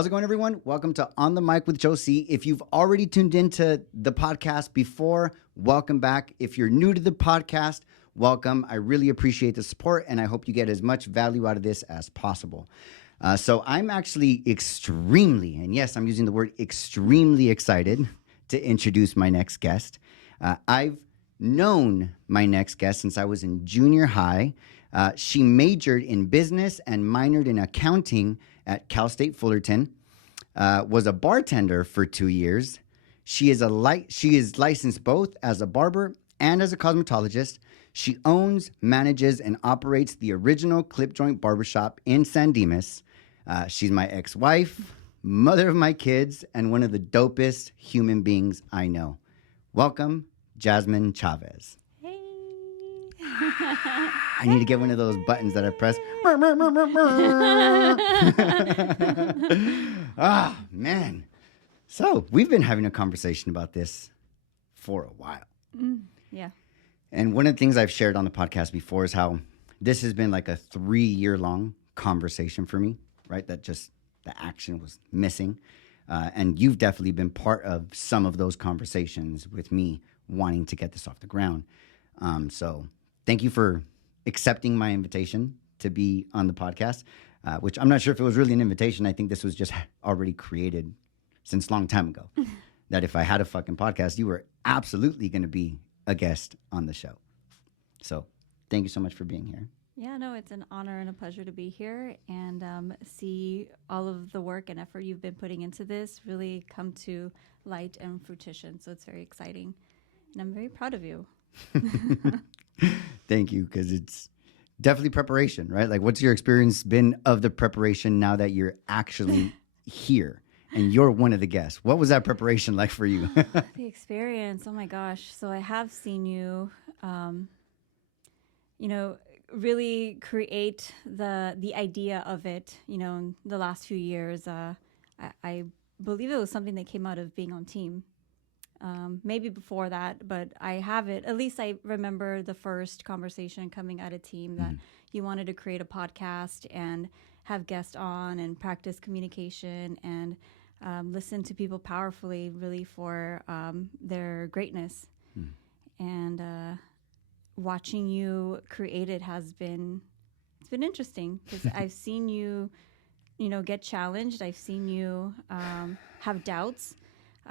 How's it going, everyone? Welcome to On the Mic with Josie. If you've already tuned into the podcast before, welcome back. If you're new to the podcast, welcome. I really appreciate the support, and I hope you get as much value out of this as possible. So I'm actually extremely, and yes, I'm using the word extremely excited to introduce my next guest. I've known my next guest since I was in junior high. She majored in business and minored in accounting at Cal State Fullerton, was a bartender for 2 years. She is licensed both as a barber and as a cosmetologist. She owns, manages, and operates the original Clip Joint Barbershop in San Dimas. She's my ex-wife, mother of my kids, and one of the dopest human beings I know. Welcome, Jasmine Chavez. Hey. I need to get one of those buttons that I press. Ah, man. So we've been having a conversation about this for a while. Yeah. And one of the things I've shared on the podcast before is how this has been like a 3-year-long conversation for me, right? That just the action was missing. And you've definitely been part of some of those conversations with me wanting to get this off the ground. So thank you for accepting my invitation to be on the podcast, which I'm not sure if it was really an invitation. I think this was just already created since a long time ago. That if I had a fucking podcast, you were absolutely going to be a guest on the show. So thank you so much for being here. Yeah, no, it's an honor and a pleasure to be here and see all of the work and effort you've been putting into this really come to light and fruition. So it's very exciting. And I'm very proud of you. Thank you, because it's definitely preparation, right? Like, what's your experience been of the preparation now that you're actually here and you're one of the guests? What was that preparation like for you? The experience, oh my gosh. So I have seen you, really create the idea of it, in the last few years. I believe it was something that came out of being on team. Maybe before that, but I have it. At least I remember the first conversation coming out of team that you wanted to create a podcast and have guests on and practice communication and listen to people powerfully, really for their greatness. And watching you create it it's been interesting because I've seen you, get challenged. I've seen you have doubts.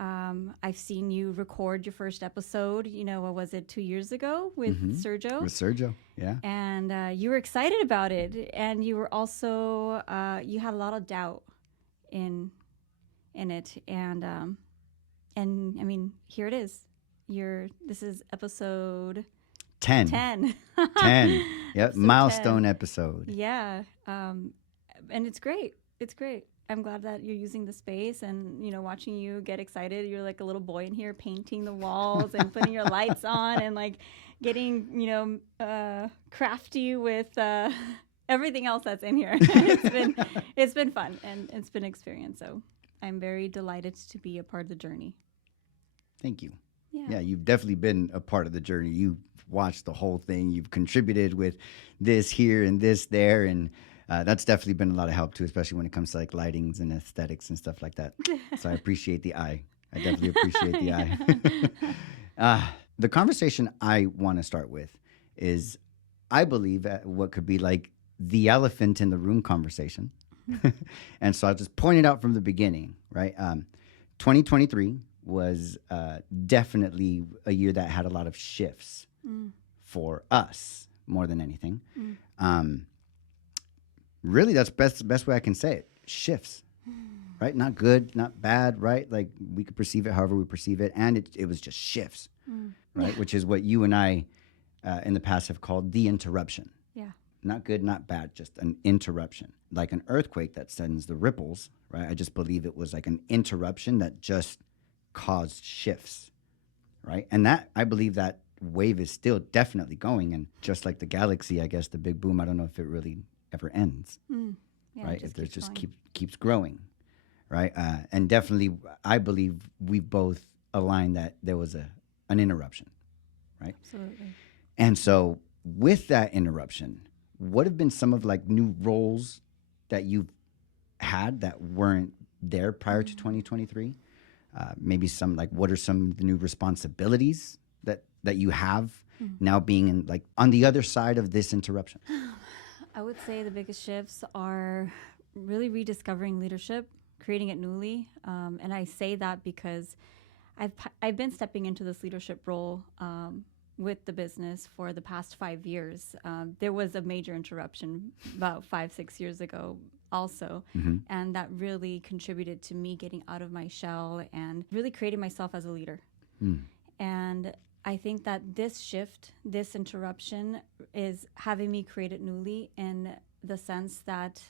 I've seen you record your first episode, what was it, 2 years ago with Sergio? With Sergio, yeah. And you were excited about it. And you were also, you had a lot of doubt in it. And I mean, here it is. This is episode 10. 10. 10. Yep, So milestone 10. episode. Yeah. And it's great. It's great. I'm glad that you're using the space and, watching you get excited. You're like a little boy in here painting the walls and putting your lights on and like getting, crafty with everything else that's in here. It's been fun and it's been an experience. So I'm very delighted to be a part of the journey. Thank you. Yeah, you've definitely been a part of the journey. You've watched the whole thing. You've contributed with this here and this there, and that's definitely been a lot of help too, especially when it comes to like lightings and aesthetics and stuff like that. So I appreciate the eye. I definitely appreciate the eye. The conversation I want to start with is, I believe, what could be like the elephant in the room conversation. And so I'll just point it out from the beginning, right? 2023 was definitely a year that had a lot of shifts for us more than anything. Really, that's the best way I can say it. Shifts, right? Not good, not bad, right? Like, we could perceive it however we perceive it, and it was just shifts, right? Which is what you and I in the past have called the interruption. Yeah. Not good, not bad, just an interruption. Like an earthquake that sends the ripples, right? I just believe it was like an interruption that just caused shifts, right? And that, I believe that wave is still definitely going. And just like the galaxy, I guess the big boom, I don't know if it really ever ends, Yeah, right? If there's keeps just going. keeps growing, right? And definitely, I believe we both aligned that there was an interruption, right? Absolutely. And so with that interruption, what have been some of like new roles that you've had that weren't there prior to 2023? Maybe some, like, what are some of the new responsibilities that you have now being in, like, on the other side of this interruption? I would say the biggest shifts are really rediscovering leadership, creating it newly. And I say that because I've been stepping into this leadership role with the business for the past 5 years. There was a major interruption about 5-6 years ago also. And that really contributed to me getting out of my shell and really creating myself as a leader. And I think that this shift, this interruption, is having me create it newly in the sense that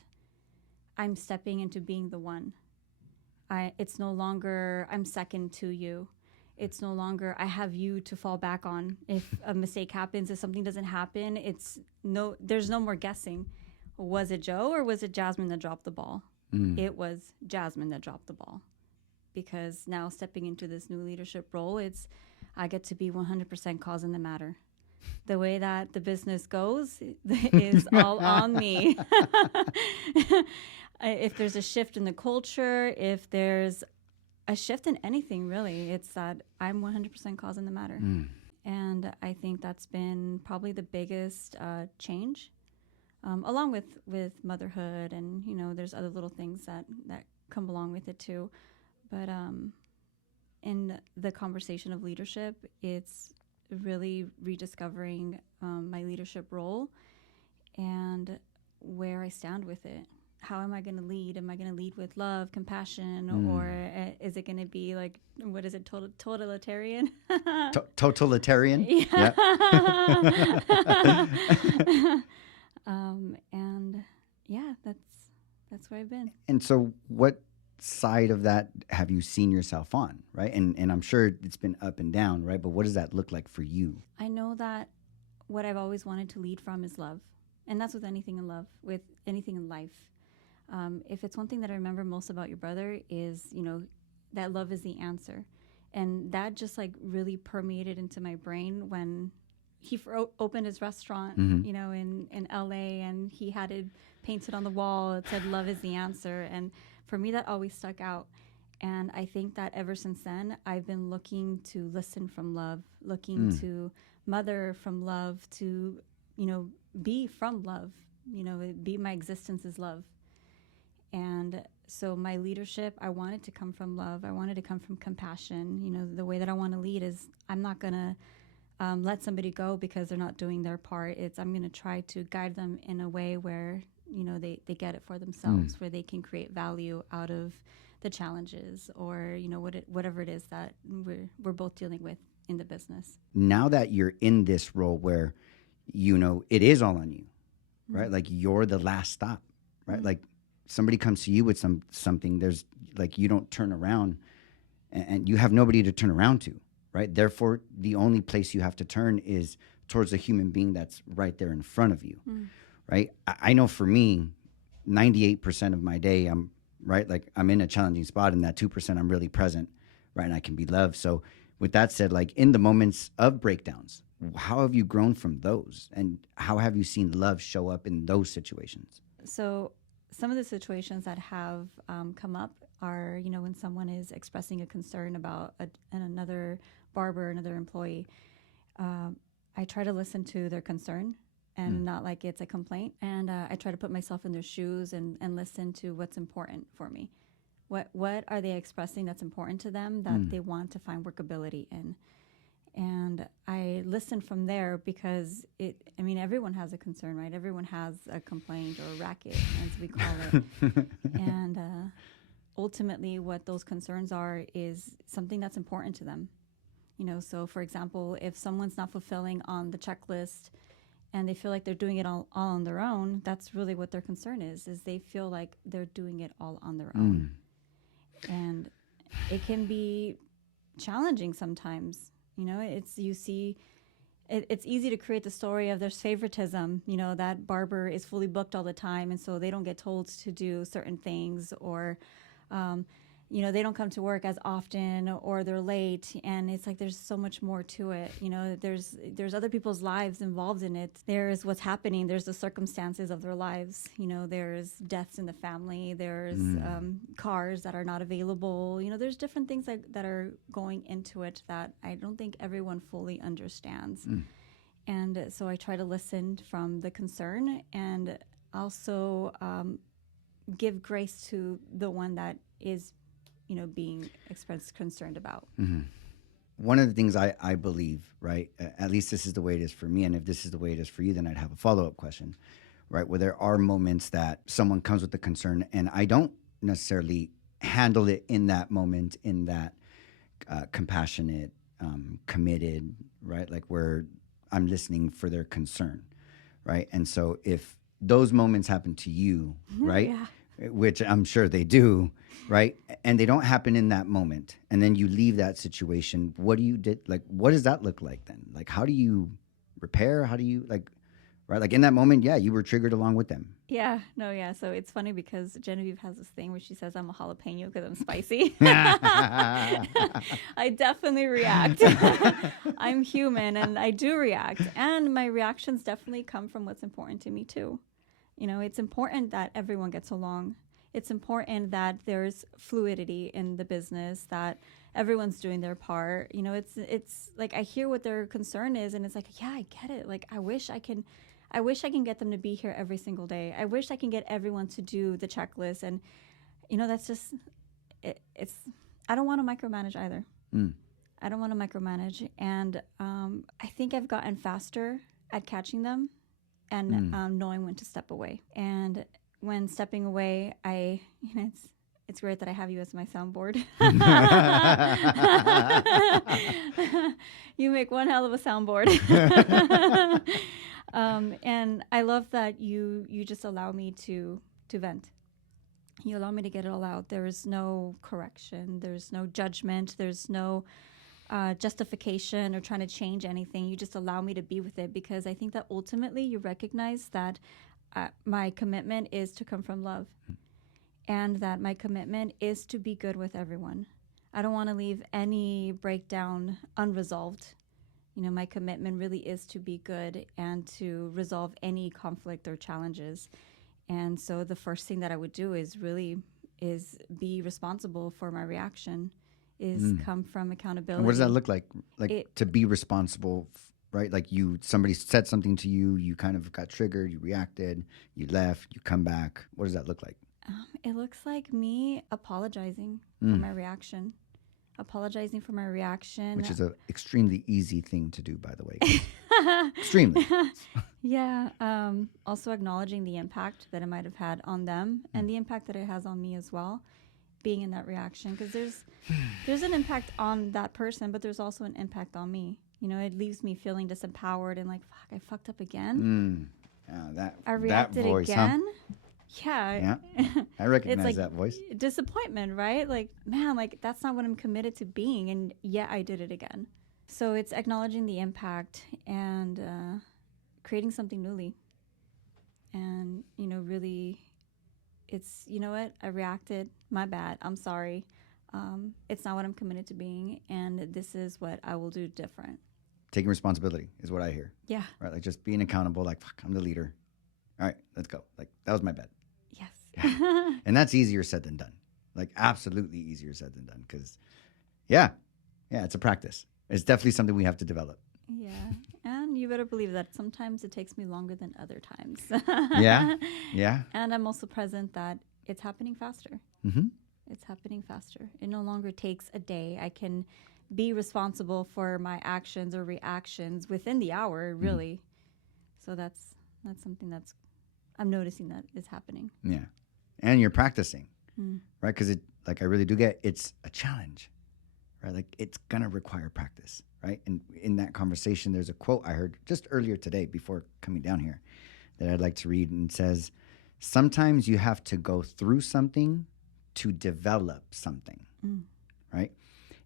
I'm stepping into being the one. It's no longer I'm second to you. It's no longer I have you to fall back on. If a mistake happens, if something doesn't happen, there's no more guessing. Was it Joe or was it Jasmine that dropped the ball? It was Jasmine that dropped the ball. Because now stepping into this new leadership role, I get to be 100% cause in the matter. The way that the business goes is all on me. If there's a shift in the culture, if there's a shift in anything, really, it's that I'm 100% cause in the matter. And I think that's been probably the biggest change, along with motherhood. And, there's other little things that come along with it, too. But in the conversation of leadership, it's really rediscovering my leadership role and where I stand with it. How am I going to lead? Am I going to lead with love, compassion, or is it going to be like, what is it, totalitarian? Totalitarian? Yeah. And yeah, that's where I've been. And so what side of that have you seen yourself on, right? And I'm sure it's been up and down, right? But what does that look like for you? I know that what I've always wanted to lead from is love. And that's with anything in love, with anything in life. If it's one thing that I remember most about your brother is, that love is the answer. And that just like really permeated into my brain when he opened his restaurant, in LA, and he had it painted on the wall. It said, "Love is the answer." And for me, that always stuck out. And I think that ever since then, I've been looking to listen from love, looking to mother from love, to, be from love, be my existence is love. And so my leadership, I want it to come from love. I want it to come from compassion. The way that I want to lead is I'm not going to let somebody go because they're not doing their part. I'm going to try to guide them in a way where, they get it for themselves, where they can create value out of the challenges or, whatever it is that we're both dealing with in the business. Now that you're in this role where, it is all on you, right? Like you're the last stop, right? Like somebody comes to you with something, there's like, you don't turn around and you have nobody to turn around to, right? Therefore, the only place you have to turn is towards a human being that's right there in front of you, right? I know for me, 98% of my day, I'm right. Like I'm in a challenging spot, and that 2% I'm really present, right? And I can be loved. So with that said, like in the moments of breakdowns, how have you grown from those? And how have you seen love show up in those situations? So some of the situations that have come up are, when someone is expressing a concern about another barber, another employee, I try to listen to their concern and not like it's a complaint. And I try to put myself in their shoes and listen to what's important for me. What are they expressing that's important to them that they want to find workability in? And I listen from there because everyone has a concern, right? Everyone has a complaint or a racket, as we call it. And ultimately what those concerns are is something that's important to them. So for example, if someone's not fulfilling on the checklist and they feel like they're doing it all on their own, that's really what their concern is they feel like they're doing it all on their own. And it can be challenging sometimes. It's easy to create the story of there's favoritism, that barber is fully booked all the time and so they don't get told to do certain things, or they don't come to work as often or they're late. And it's like there's so much more to it. There's other people's lives involved in it. There's what's happening. There's the circumstances of their lives. There's deaths in the family. There's cars that are not available. There's different things that are going into it that I don't think everyone fully understands. And so I try to listen from the concern and also give grace to the one that is being expressed concerned about. One of the things I believe, right, at least this is the way it is for me, and if this is the way it is for you, then I'd have a follow-up question, right, where there are moments that someone comes with a concern and I don't necessarily handle it in that moment, in that compassionate, committed, right, like where I'm listening for their concern, right? And so if those moments happen to you, right, which I'm sure they do, right? And they don't happen in that moment. And then you leave that situation. What do you did? Like, what does that look like then? Like, how do you repair? How do you right? Like in that moment, yeah, you were triggered along with them. Yeah, no, yeah. So it's funny because Genevieve has this thing where she says I'm a jalapeno because I'm spicy. I definitely react. I'm human and I do react. And my reactions definitely come from what's important to me too. It's important that everyone gets along. It's important that there's fluidity in the business, that everyone's doing their part. It's like I hear what their concern is, and it's like, yeah, I get it. Like I wish I can get them to be here every single day. I wish I can get everyone to do the checklist, and that's just it's. I don't want to micromanage either. I don't want to micromanage, and I think I've gotten faster at catching them and knowing when to step away. And when stepping away, it's great that I have you as my soundboard. You make one hell of a soundboard. And I love that you just allow me to vent. You allow me to get it all out. There is no correction. There's no judgment. There's no justification or trying to change anything. You just allow me to be with it, because I think that ultimately you recognize that my commitment is to come from love, and that my commitment is to be good with everyone. I don't want to leave any breakdown unresolved. My commitment really is to be good and to resolve any conflict or challenges. And so the first thing that I would do is be responsible for my reaction, is come from accountability. And what does that look like? To be responsible, right? Like somebody said something to you, you kind of got triggered, you reacted, you left, you come back. What does that look like? It looks like me apologizing for my reaction. Apologizing for my reaction. Which is an extremely easy thing to do, by the way. Extremely. Yeah. Also acknowledging the impact that it might have had on them and the impact that it has on me as well, being in that reaction. Because there's an impact on that person, but there's also an impact on me. It leaves me feeling disempowered and like, fuck, I fucked up again. I reacted that voice, again. Huh? Yeah. I recognize it's that voice. Disappointment, right? Like, man, like that's not what I'm committed to being, and yet I did it again. So it's acknowledging the impact and creating something newly. And, really, it's, what? I reacted. My bad. I'm sorry. It's not what I'm committed to being, and this is what I will do different. Taking responsibility is what I hear. Yeah. Right? Like just being accountable, like, fuck, I'm the leader. All right, let's go. Like, that was my bad. Yes. Yeah. And that's easier said than done. Like, absolutely easier said than done. Because, yeah, it's a practice. It's definitely something we have to develop. Yeah. And you better believe that sometimes it takes me longer than other times. Yeah. And I'm also present that it's happening faster. Mm-hmm. It's happening faster. It no longer takes a day. I can be responsible for my actions or reactions within the hour, really. So that's something I'm noticing that is happening. Yeah. And you're practicing, right? Because I really do get it's a challenge, right? Like it's going to require practice, right? And in that conversation, there's a quote I heard just earlier today before coming down here that I'd like to read. And it says, sometimes you have to go through something to develop something, right?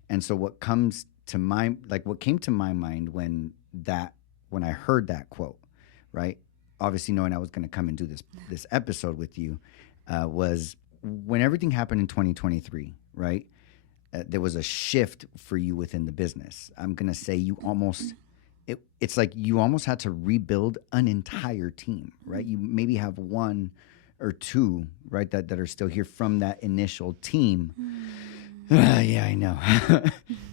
And so what came to my mind when I heard that quote, right? Obviously knowing I was going to come and do this episode with you, was when everything happened in 2023, right? There was a shift for you within the business. I'm going to say you almost, it's like you almost had to rebuild an entire team, right? You maybe have one or two, right, that are still here from that initial team. Yeah, I know.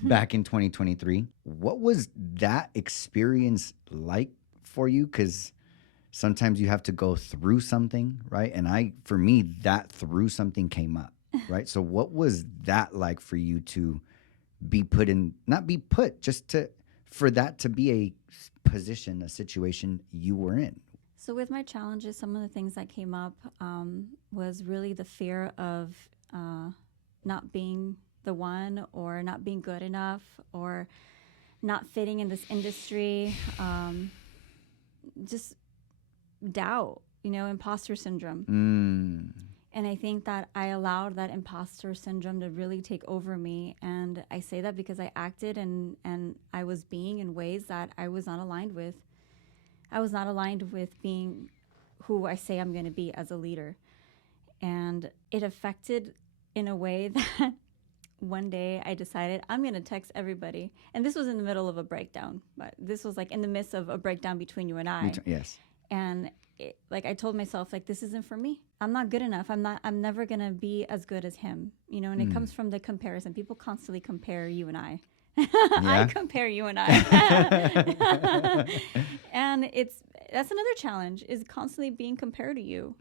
Back in 2023. What was that experience like for you? Because sometimes you have to go through something, right? And for me, that through something came up. Right. So what was that like for you to be put in, not be put, for that to be a position, a situation you were in? So with my challenges, some of the things that came up was really the fear of not being the one, or not being good enough, or not fitting in this industry. Just doubt, imposter syndrome. And I think that I allowed that imposter syndrome to really take over me. And I say that because I acted and I was being in ways that I was not aligned with. I was not aligned with being who I say I'm going to be as a leader. And it affected in a way that one day I decided I'm going to text everybody. And this was in the middle of a breakdown. But this was like in the midst of a breakdown between you and I. Yes. And I told myself, this isn't for me. I'm not good enough. I'm never going to be as good as him. And it comes from the comparison. People constantly compare you and I. Yeah. I compare you and I. And that's another challenge, is constantly being compared to you.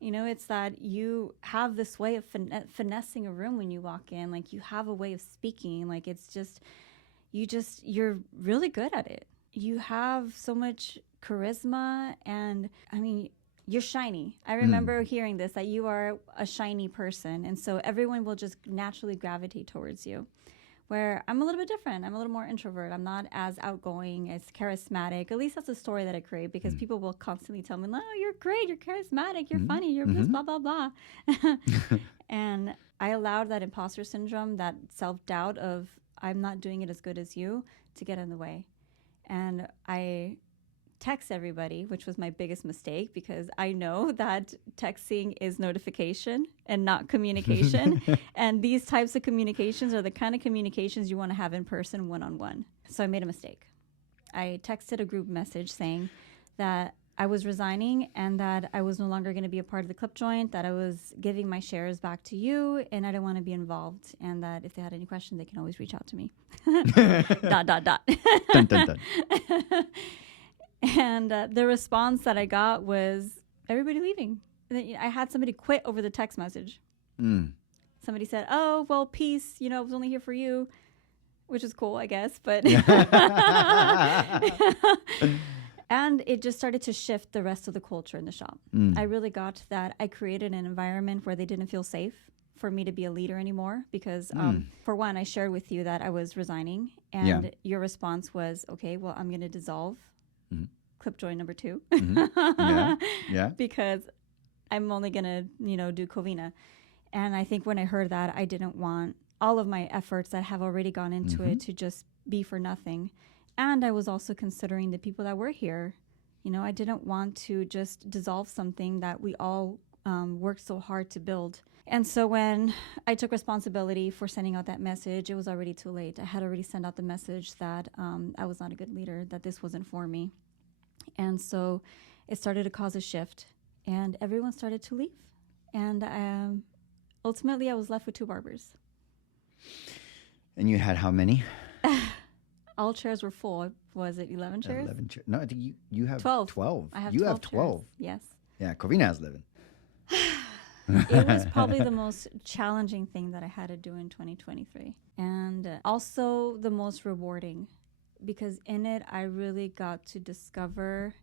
It's that you have this way of finessing a room when you walk in. Like, you have a way of speaking. Like, it's just, you're really good at it. You have so much charisma, and you're shiny. I remember hearing this, that you are a shiny person, and so everyone will just naturally gravitate towards you. Where I'm a little bit different. I'm a little more introvert. I'm not as outgoing, as charismatic. At least that's the story that I create, because people will constantly tell me, "No, you're great. You're charismatic. You're funny. You're just blah blah blah." And I allowed that imposter syndrome, that self-doubt of I'm not doing it as good as you, to get in the way. And I text everybody, which was my biggest mistake, because I know that texting is notification and not communication. And these types of communications are the kind of communications you want to have in person, one-on-one. So I made a mistake. I texted a group message saying that I was resigning and that I was no longer going to be a part of the Clip Joint, that I was giving my shares back to you, and I didn't want to be involved, and that if they had any questions, they can always reach out to me. ... Dun, dun, dun. And the response that I got was everybody leaving. And then, I had somebody quit over the text message. Somebody said, "Oh, well, peace. I was only here for you," which is cool, I guess. But and it just started to shift the rest of the culture in the shop. I really got that I created an environment where they didn't feel safe for me to be a leader anymore, because for one, I shared with you that I was resigning, and your response was, "Okay, well, I'm going to dissolve Clip Joint number 2 because I'm only going to, do Covina." And I think when I heard that, I didn't want all of my efforts that have already gone into it to just be for nothing. And I was also considering the people that were here. I didn't want to just dissolve something that we all worked so hard to build. And so when I took responsibility for sending out that message, it was already too late. I had already sent out the message that I was not a good leader, that this wasn't for me. And so it started to cause a shift, and everyone started to leave. And ultimately, I was left with 2 barbers. And you had how many? All chairs were full. Was it 11 chairs? 11 chairs. No, I think you have 12. 12. I have you 12 have 12. Chairs. Yes. Yeah, Covina has 11. It was probably the most challenging thing that I had to do in 2023. And also the most rewarding, because in it, I really got to discover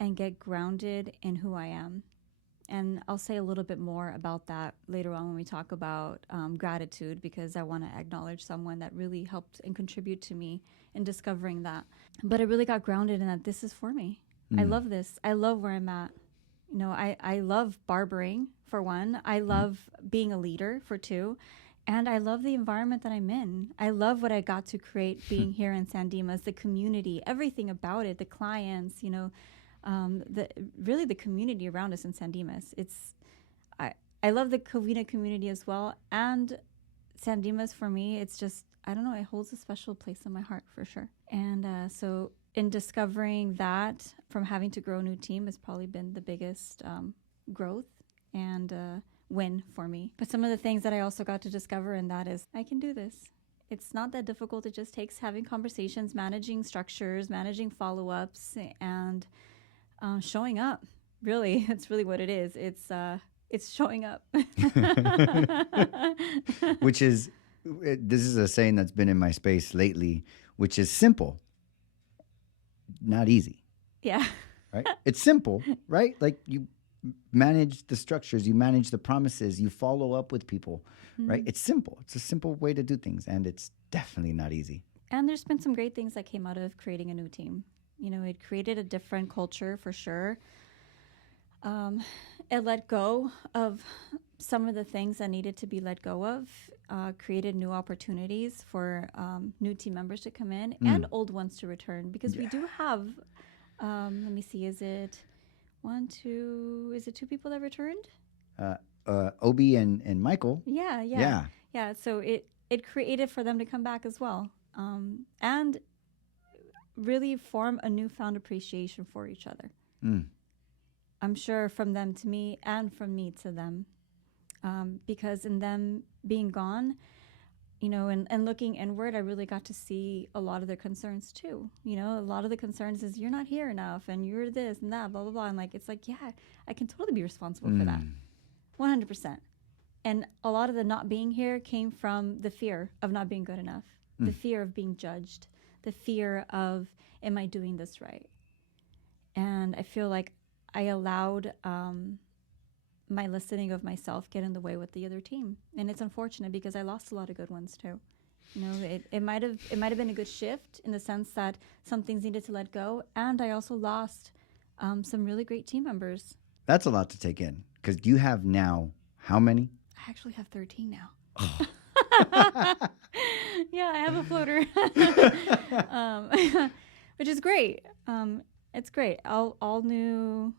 and get grounded in who I am. And I'll say a little bit more about that later on when we talk about gratitude, because I want to acknowledge someone that really helped and contribute to me in discovering that. But I really got grounded in that this is for me. I love this. I love where I'm at. I love barbering, for one. I love being a leader, for 2. And I love the environment that I'm in. I love what I got to create being here in San Dimas, the community, everything about it, the clients, the community around us in San Dimas. I love the Covina community as well. And San Dimas for me, it's just, I don't know, it holds a special place in my heart for sure. And so in discovering that from having to grow a new team has probably been the biggest growth and win for me. But some of the things that I also got to discover in that is I can do this. It's not that difficult. It just takes having conversations, managing structures, managing follow-ups, and showing up. Really, it's really what it is. It's showing up. Which is, this is a saying that's been in my space lately, which is simple, not easy. Yeah. Right? It's simple, right? Like you manage the structures, you manage the promises, you follow up with people, right? It's simple. It's a simple way to do things, and it's definitely not easy. And there's been some great things that came out of creating a new team. You know, it created a different culture for sure. It let go of some of the things that needed to be let go of, created new opportunities for new team members to come in and old ones to return, because we do have, let me see, is it two people that returned? Obi and Michael. Yeah. So it created for them to come back as well, and really form a newfound appreciation for each other. I'm sure from them to me and from me to them, because in them being gone, you know, and looking inward, I really got to see a lot of their concerns too. You know, a lot of the concerns is you're not here enough and you're this and that, blah, blah, blah. And like, it's like, yeah, I can totally be responsible for that. 100%. And a lot of the not being here came from the fear of not being good enough, the fear of being judged, the fear of, am I doing this right? And I feel like I allowed my listening of myself get in the way with the other team. And it's unfortunate because I lost a lot of good ones too. You know, it might have been a good shift in the sense that some things needed to let go. And I also lost some really great team members. That's a lot to take in, because you have now how many? I actually have 13 now. Oh. Yeah, I have a floater, which is great. It's great. All new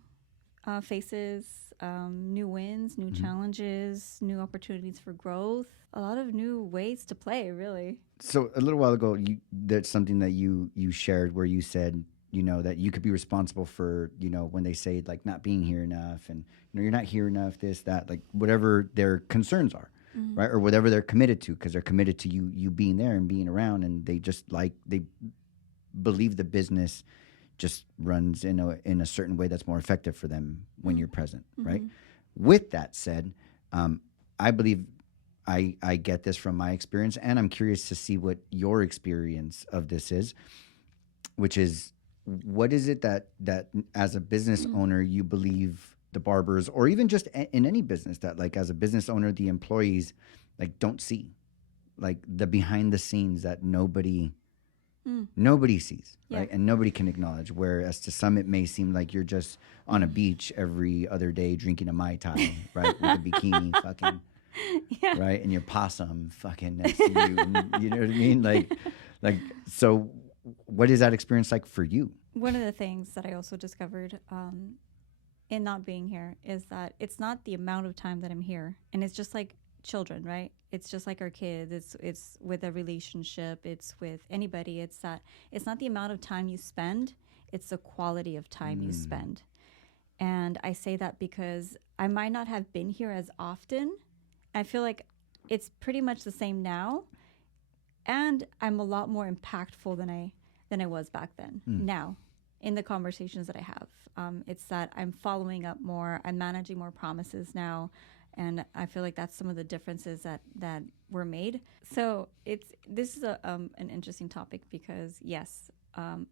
faces, new wins, new challenges, new opportunities for growth, a lot of new ways to play, really. So a little while ago, that's something that you shared where you said, you know, that you could be responsible for, you know, when they say like not being here enough and, you know, you're not here enough, this, that, like whatever their concerns are, right? Or whatever they're committed to, because they're committed to you being there and being around, and they just they believe the business just runs in a certain way that's more effective for them when you're present, right? With that said, I believe I get this from my experience, and I'm curious to see what your experience of this is, which is, what is it that as a business owner you believe the barbers, or even just in any business, that like as a business owner the employees like don't see, like the behind the scenes that nobody sees, right? And nobody can acknowledge. Whereas to some, it may seem like you're just on a beach every other day drinking a Mai Tai, right? With a bikini fucking, right? And your possum fucking next to you. And, you know what I mean? Like, so what is that experience like for you? One of the things that I also discovered in not being here is that it's not the amount of time that I'm here. And it's just like children, right? It's just like our kids. It's with a relationship. It's with anybody. It's that it's not the amount of time you spend. It's the quality of time you spend. And I say that because I might not have been here as often. I feel like it's pretty much the same now. And I'm a lot more impactful than I was back then. Now, in the conversations that I have, it's that I'm following up more. I'm managing more promises now. And I feel like that's some of the differences that were made. So this is an interesting topic because, yes,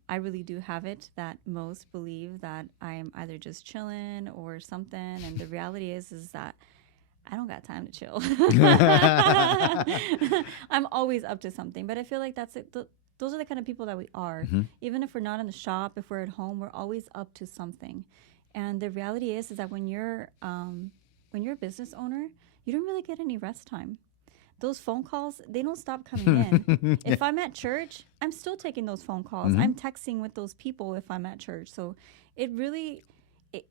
I really do have it that most believe that I'm either just chilling or something. And the reality is that I don't got time to chill. I'm always up to something. But I feel like that's it. Those are the kind of people that we are. Even if we're not in the shop, if we're at home, we're always up to something. And the reality is that when you're a business owner, you don't really get any rest time. Those phone calls, they don't stop coming in. If I'm at church, I'm still taking those phone calls. I'm texting with those people if I'm at church. So it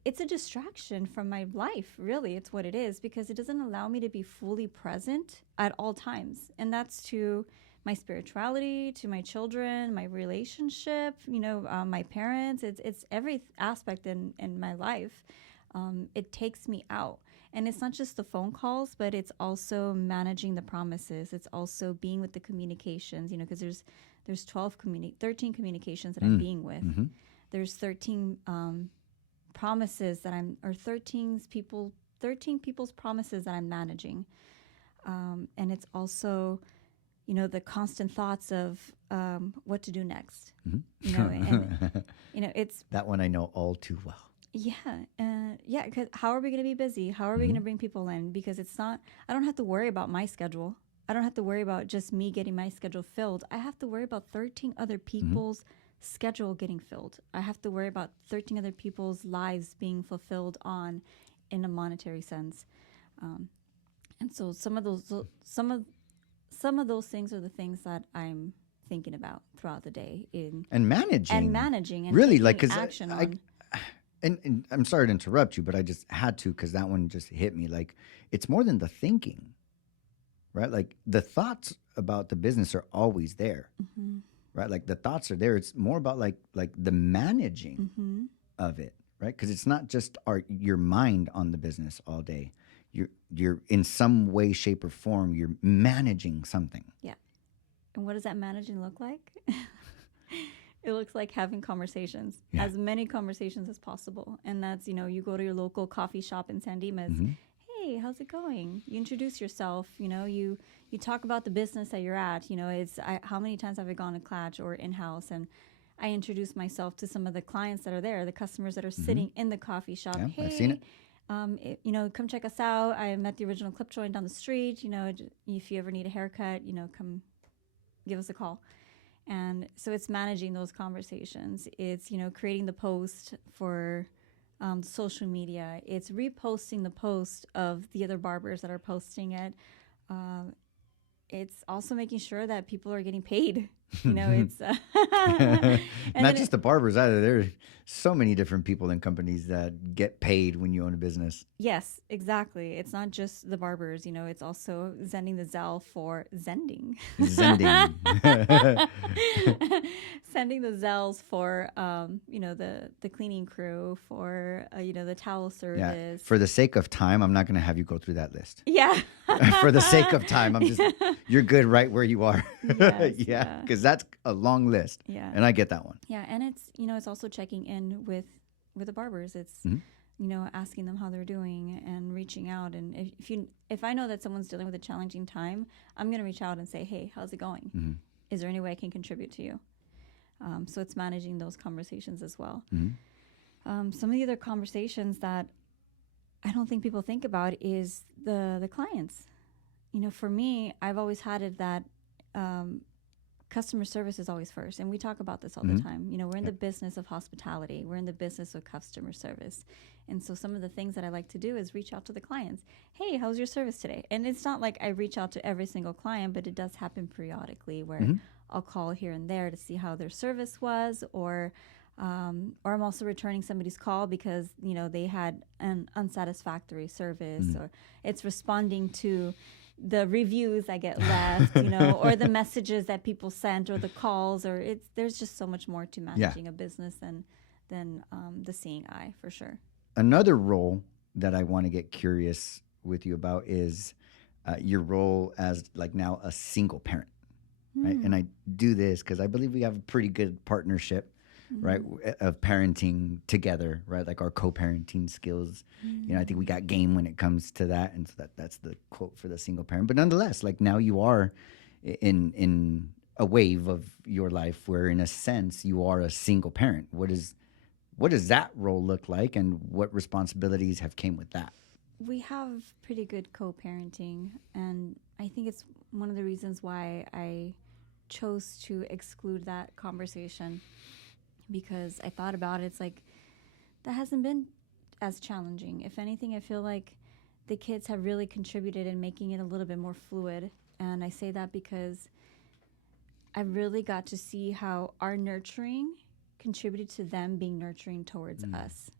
it's a distraction from my life, really. It's what it is, because it doesn't allow me to be fully present at all times. And that's to my spirituality, to my children, my relationship, my parents. It's every aspect in my life. It takes me out. And it's not just the phone calls, but it's also managing the promises. It's also being with the communications, because there's 13 communications that I'm being with. Mm-hmm. There's 13 promises that 13 people's promises that I'm managing. And it's also, the constant thoughts of what to do next. Mm-hmm. And it's that one I know all too well. Yeah, because how are we going to be busy? How are we going to bring people in? Because I don't have to worry about my schedule. I don't have to worry about just me getting my schedule filled. I have to worry about 13 other people's schedule getting filled. I have to worry about 13 other people's lives being fulfilled in a monetary sense. And so some of those things are the things that I'm thinking about throughout the day and managing and really, taking because action on. And I'm sorry to interrupt you, but I just had to, because that one just hit me. Like, it's more than the thinking, right? Like, the thoughts about the business are always there, right? Like, the thoughts are there. It's more about like the managing of it, right? Because it's not just your mind on the business all day. You're in some way, shape, or form, you're managing something. Yeah. And what does that managing look like? It looks like having conversations, as many conversations as possible. And that's, you go to your local coffee shop in San Dimas. Hey, how's it going? You introduce yourself, you talk about the business that you're at. How many times have I gone to Clutch or in-house, and I introduce myself to some of the clients that are there, the customers that are sitting in the coffee shop. Yeah, hey, I've seen it. Come check us out. I'm at the original Clip Joint down the street. If you ever need a haircut, come give us a call. And so it's managing those conversations. It's, creating the post for social media. It's reposting the post of the other barbers that are posting it. It's also making sure that people are getting paid. It's not just the barbers either. There are so many different people and companies that get paid when you own a business. Yes, exactly. It's not just the barbers. It's also sending the Zelle for Zending. Sending the Zelles for the cleaning crew, for the towel service. Yeah. For the sake of time, I'm not going to have you go through that list. Yeah. For the sake of time, you're good right where you are. Yes, yeah, because that's a long list. Yeah. And I get that one. Yeah, and it's it's also checking in with the barbers. It's asking them how they're doing and reaching out. And if I know that someone's dealing with a challenging time, I'm going to reach out and say, hey, how's it going? Is there any way I can contribute to you? So it's managing those conversations as well. Some of the other conversations that I don't think people think about is the clients. For me, I've always had it that customer service is always first. And we talk about this all the time. We're in the business of hospitality. We're in the business of customer service. And so some of the things that I like to do is reach out to the clients. Hey, how's your service today? And it's not like I reach out to every single client, but it does happen periodically where I'll call here and there to see how their service was, or I'm also returning somebody's call because, they had an unsatisfactory service, or it's responding to the reviews I get left, or the messages that people sent, or the calls, or there's just so much more to managing a business than the seeing eye, for sure. Another role that I want to get curious with you about is your role as now a single parent, right? And I do this because I believe we have a pretty good partnership, right, of parenting together, right? Like our co-parenting skills. I think we got game when it comes to that, and so that's the quote for the single parent. But nonetheless, now you are in a wave of your life where, in a sense, you are a single parent. What does that role look like, and what responsibilities have came with that? We have pretty good co-parenting, and I think it's one of the reasons why I chose to exclude that conversation, because I thought about it. It's like, that hasn't been as challenging. If anything, I feel like the kids have really contributed in making it a little bit more fluid. And I say that because I really got to see how our nurturing contributed to them being nurturing towards us.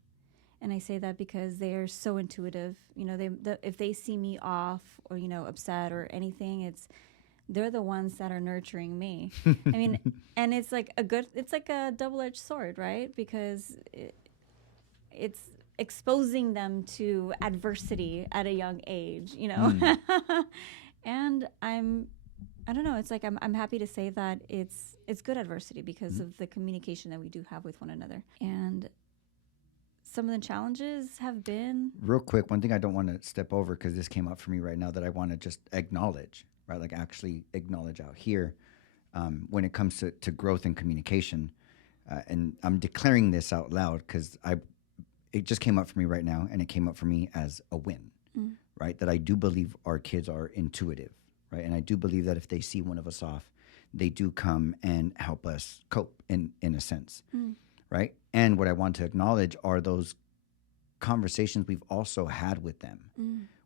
And I say that because they are so intuitive. You know, if they see me off or, you know, upset or anything, they're the ones that are nurturing me. I mean, and it's like a double-edged sword, right? Because it's exposing them to adversity at a young age, you know. And I don't know, it's like I'm happy to say that it's good adversity because of the communication that we do have with one another. And some of the challenges have been... Real quick, one thing I don't want to step over, because this came up for me right now, that I want to just acknowledge, right? Like actually acknowledge out here when it comes to growth and communication. And I'm declaring this out loud because it just came up for me right now, and it came up for me as a win, right? That I do believe our kids are intuitive, right? And I do believe that if they see one of us off, they do come and help us cope in a sense. Right? And what I want to acknowledge are those conversations we've also had with them,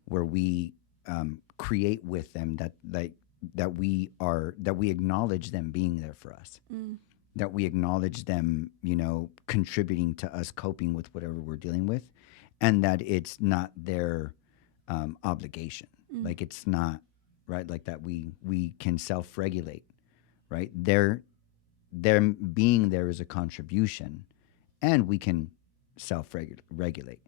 where we create with them that we acknowledge them being there for us, that we acknowledge them, you know, contributing to us coping with whatever we're dealing with, and that it's not their obligation. Like it's not, right? Like that we can self-regulate, right? Them being there is a contribution, and we can self-regulate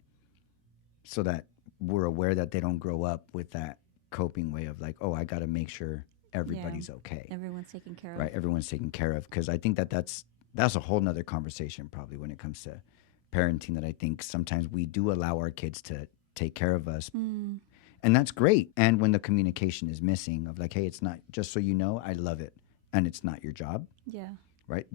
so that we're aware that they don't grow up with that coping way of like, oh, I got to make sure everybody's okay. Everyone's taken care of. Right, everyone's taken care of. Because I think that's a whole nother conversation probably when it comes to parenting, that I think sometimes we do allow our kids to take care of us. And that's great. And when the communication is missing of like, hey, it's not, just so you know, I love it, and it's not your job. Yeah. Right?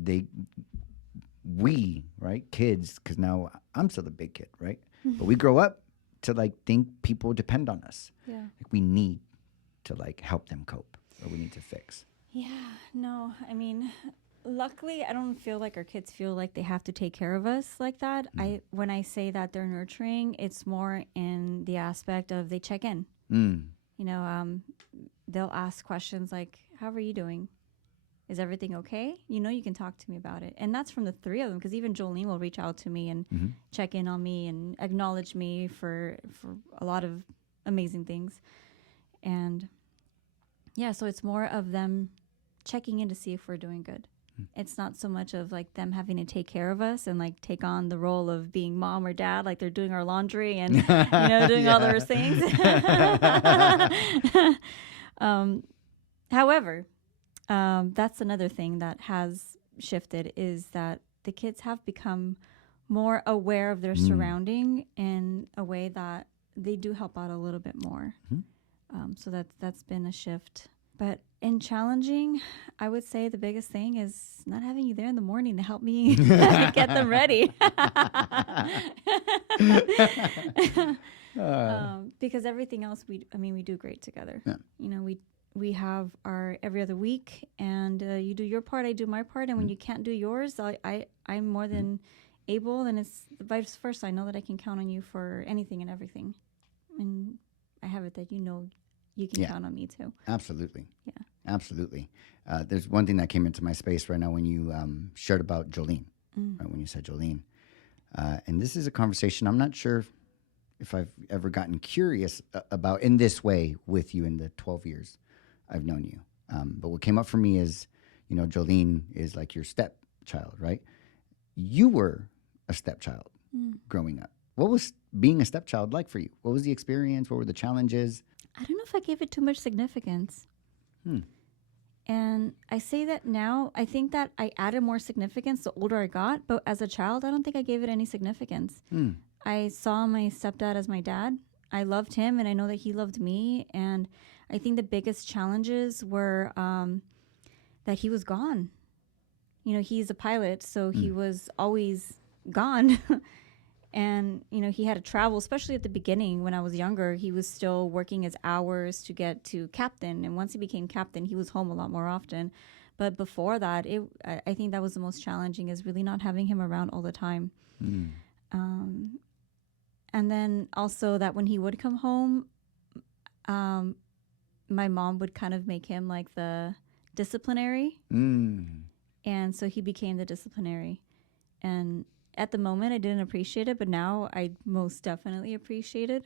We, right? Kids, because now I'm still a big kid, right? But we grow up to like think people depend on us. Yeah. Like we need to like help them cope, or we need to fix. Yeah. No, I mean, luckily, I don't feel like our kids feel like they have to take care of us like that. When I say that they're nurturing, it's more in the aspect of they check in. You know, they'll ask questions like, how are you doing? Is everything okay? You know, you can talk to me about it. And that's from the three of them, because even Jolene will reach out to me and check in on me and acknowledge me for a lot of amazing things. And yeah, so it's more of them checking in to see if we're doing good. It's not so much of like them having to take care of us and like take on the role of being mom or dad, like they're doing our laundry and, you know, doing all those things. However, that's another thing that has shifted, is that the kids have become more aware of their surrounding in a way that they do help out a little bit more. So that's been a shift. But in challenging, I would say the biggest thing is not having you there in the morning to help me get them ready. Because everything else we do great together. Yeah. You know, we have our every other week, and you do your part, I do my part, and when you can't do yours, I'm more than able, and it's vice versa. I know that I can count on you for anything and everything, and I have it that you know you can count on me too. Absolutely. Yeah. Absolutely. There's one thing that came into my space right now when you shared about Jolene, right, when you said Jolene. And this is a conversation I'm not sure if I've ever gotten curious about in this way with you in the 12 years I've known you. But what came up for me is, you know, Jolene is like your stepchild, right? You were a stepchild growing up. What was being a stepchild like for you? What was the experience? What were the challenges? I don't know if I gave it too much significance. And I say that now, I think that I added more significance the older I got, but as a child, I don't think I gave it any significance. I saw my stepdad as my dad. I loved him, and I know that he loved me. And I think the biggest challenges were that he was gone. You know, he's a pilot, so he was always gone. And, you know, he had to travel, especially at the beginning when I was younger. He was still working his hours to get to captain. And once he became captain, he was home a lot more often. But before that, I think that was the most challenging, is really not having him around all the time. And then also that when he would come home, my mom would kind of make him like the disciplinary. And so he became the disciplinary. And at the moment I didn't appreciate it, but now I most definitely appreciate it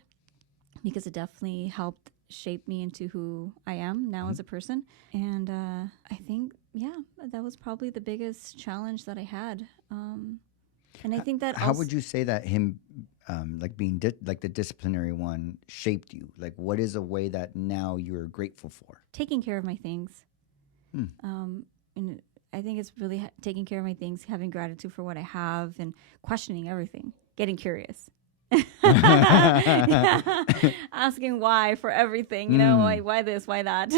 because it definitely helped shape me into who I am now as a person. And I think, yeah, that was probably the biggest challenge that I had. And I think that How would you say that him, like being like the disciplinary one, shaped you? Like, what is a way that now you're grateful for? taking care of my things. And I think it's really taking care of my things, having gratitude for what I have, and questioning everything, getting curious. Asking why for everything, why this, why that.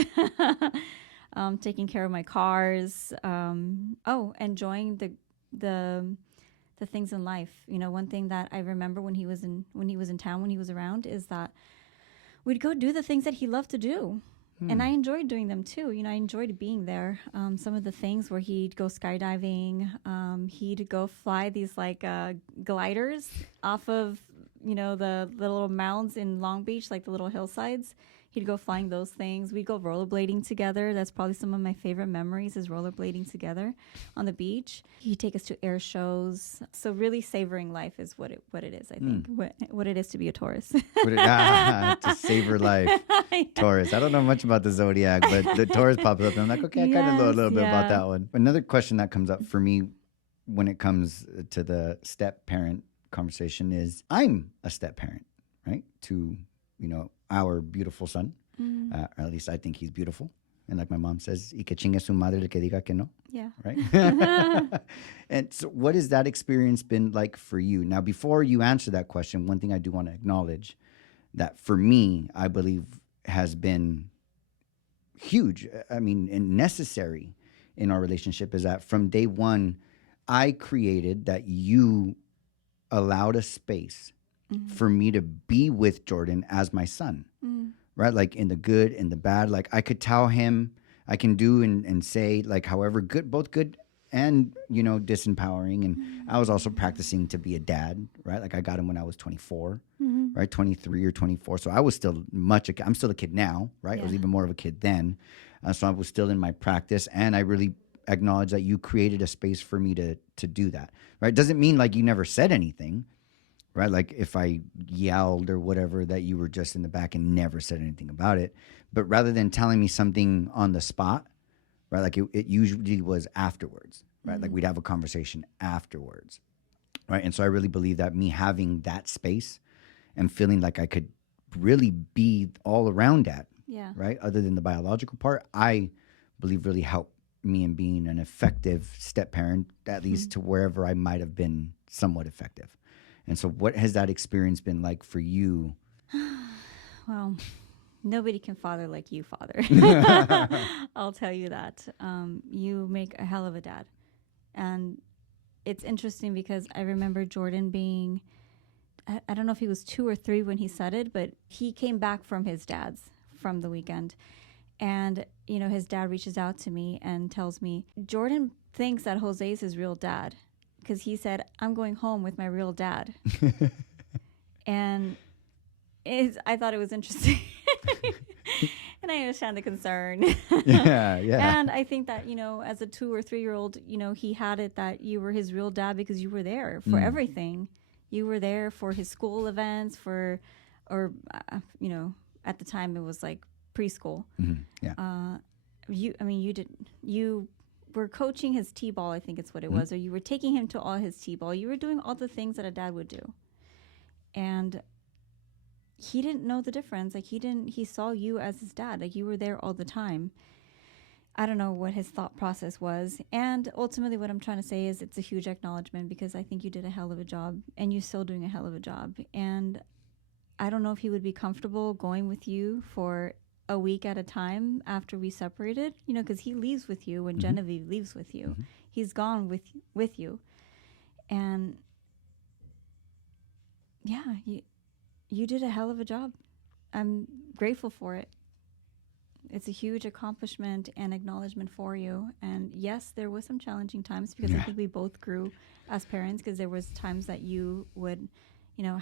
Taking care of my cars. Enjoying the things in life. One thing that I remember when he was in town, when he was around, is that we'd go do the things that he loved to do. And I enjoyed doing them too. I enjoyed being there. Some of the things where he'd go skydiving, he'd go fly these like gliders off of, the little mounds in Long Beach, like the little hillsides. He'd go flying those things. We'd go rollerblading together. That's probably some of my favorite memories, is rollerblading together on the beach. He'd take us to air shows. So really savoring life is what it is, I think, what it is to be a Taurus. To savor life. Taurus. I don't know much about the zodiac, but the Taurus pops up and I'm like, okay, I kind of know a little bit about that one. Another question that comes up for me when it comes to the step parent conversation is, I'm a step parent, right? To, our beautiful son. Or at least I think he's beautiful. And like my mom says, y que chingue su madre el que diga que no. Yeah. Right? And so what has that experience been like for you? Now, before you answer that question, one thing I do want to acknowledge that for me, I believe has been huge, and necessary in our relationship, is that from day one, I created that you allowed a space for me to be with Jordan as my son, right? Like in the good and the bad, like I could tell him, I can do and say like however good, both good and, disempowering. And I was also practicing to be a dad, right? Like I got him when I was 24, right? 23 or 24. So I was still I'm still a kid now, right? Yeah. I was even more of a kid then. So I was still in my practice, and I really acknowledge that you created a space for me to do that, right? Doesn't mean like you never said anything, right? Like if I yelled or whatever, that you were just in the back and never said anything about it. But rather than telling me something on the spot, right? Like it usually was afterwards, right? Like we'd have a conversation afterwards, right? And so I really believe that me having that space and feeling like I could really be all around that, right? Other than the biological part, I believe really helped me in being an effective step parent, at least to wherever I might have been somewhat effective. And so what has that experience been like for you? Well, nobody can father like you, Father. I'll tell you that. You make a hell of a dad. And it's interesting because I remember Jordan being, I don't know if he was 2 or 3 when he said it, but he came back from his dad's from the weekend. And, his dad reaches out to me and tells me, Jordan thinks that Jose is his real dad, because he said, I'm going home with my real dad. And I thought it was interesting. And I understand the concern. Yeah. And I think that, as a 2 or 3-year-old, he had it that you were his real dad because you were there for everything. You were there for his school events, at the time it was like preschool. Yeah. You were coaching his t-ball, I think it's what it was, or you were taking him to all his t-ball. You were doing all the things that a dad would do. And he didn't know the difference. Like he saw you as his dad. Like you were there all the time. I don't know what his thought process was. And ultimately what I'm trying to say is it's a huge acknowledgement, because I think you did a hell of a job, and you're still doing a hell of a job. And I don't know if he would be comfortable going with you for a week at a time after we separated, because he leaves with you when Genevieve leaves with you. He's gone with you. And yeah, you did a hell of a job. I'm grateful for it. It's a huge accomplishment and acknowledgement for you. And yes, there was some challenging times, because I think we both grew as parents, because there was times that you would,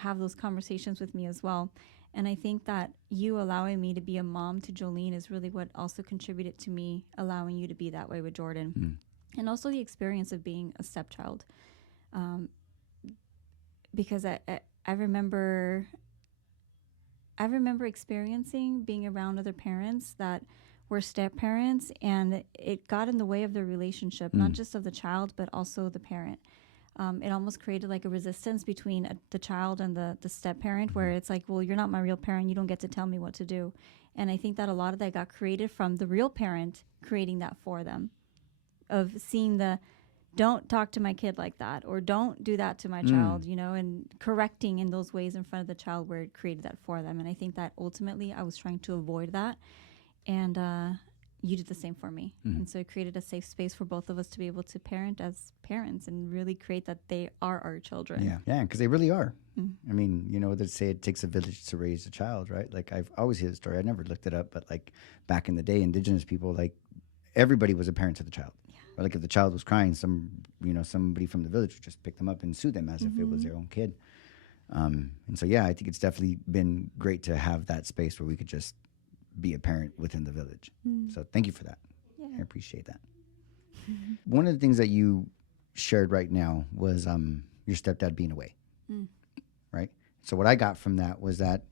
have those conversations with me as well. And I think that you allowing me to be a mom to Jolene is really what also contributed to me allowing you to be that way with Jordan. And also the experience of being a stepchild. because I remember experiencing being around other parents that were step parents, and it got in the way of their relationship, not just of the child, but also the parent. It almost created like a resistance between the child and the step parent, where it's like, well, you're not my real parent. You don't get to tell me what to do. And I think that a lot of that got created from the real parent creating that for them, of seeing don't talk to my kid like that, or don't do that to my child, and correcting in those ways in front of the child where it created that for them. And I think that ultimately I was trying to avoid that. And you did the same for me. And so it created a safe space for both of us to be able to parent as parents and really create that they are our children. Yeah, because they really are. I mean, they say it takes a village to raise a child, right? Like, I've always heard the story. I never looked it up, but like back in the day, indigenous people, like everybody was a parent to the child. Or like if the child was crying, somebody from the village would just pick them up and sue them as if it was their own kid. And so, yeah, I think it's definitely been great to have that space where we could just be a parent within the village. So thank you for that. Yeah. I appreciate that. One of the things that you shared right now was your stepdad being away, right? So what I got from that was that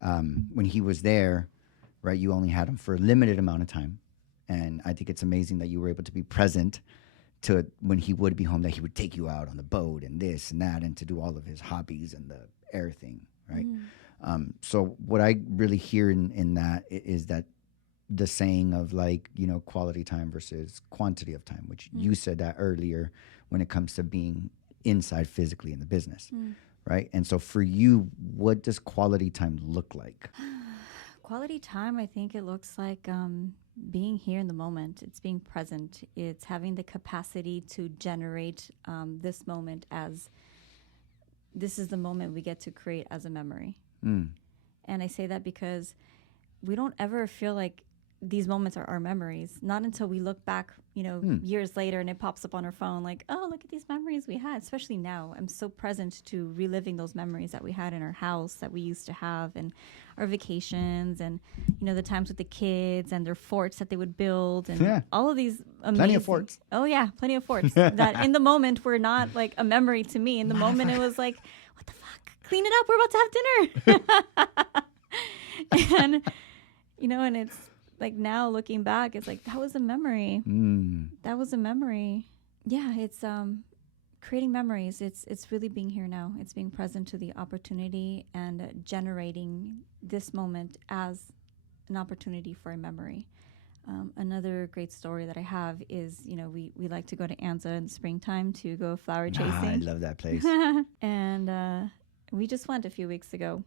when he was there, right, you only had him for a limited amount of time. And I think it's amazing that you were able to be present to when he would be home, that he would take you out on the boat and this and that, and to do all of his hobbies and the air thing, right? So what I really hear in that is that the saying of like, quality time versus quantity of time, which you said that earlier when it comes to being inside physically in the business, right? And so for you, what does quality time look like? Quality time, I think it looks like being here in the moment. It's being present. It's having the capacity to generate this moment as this is the moment we get to create as a memory. And I say that because we don't ever feel like these moments are our memories. Not until we look back, years later and it pops up on our phone like, oh, look at these memories we had. Especially now, I'm so present to reliving those memories that we had in our house that we used to have, and our vacations, and the times with the kids and their forts that they would build, and all of these amazing. Plenty of forts. Oh yeah, plenty of forts that in the moment were not like a memory to me. In the moment, it was like, what the fuck? Clean it up. We're about to have dinner. And and it's like now looking back, it's like that was a memory. That was a memory. Yeah, it's creating memories. It's really being here now. It's being present to the opportunity and generating this moment as an opportunity for a memory. Another great story that I have is, we like to go to Anza in springtime to go flower chasing. I love that place. And we just went a few weeks ago,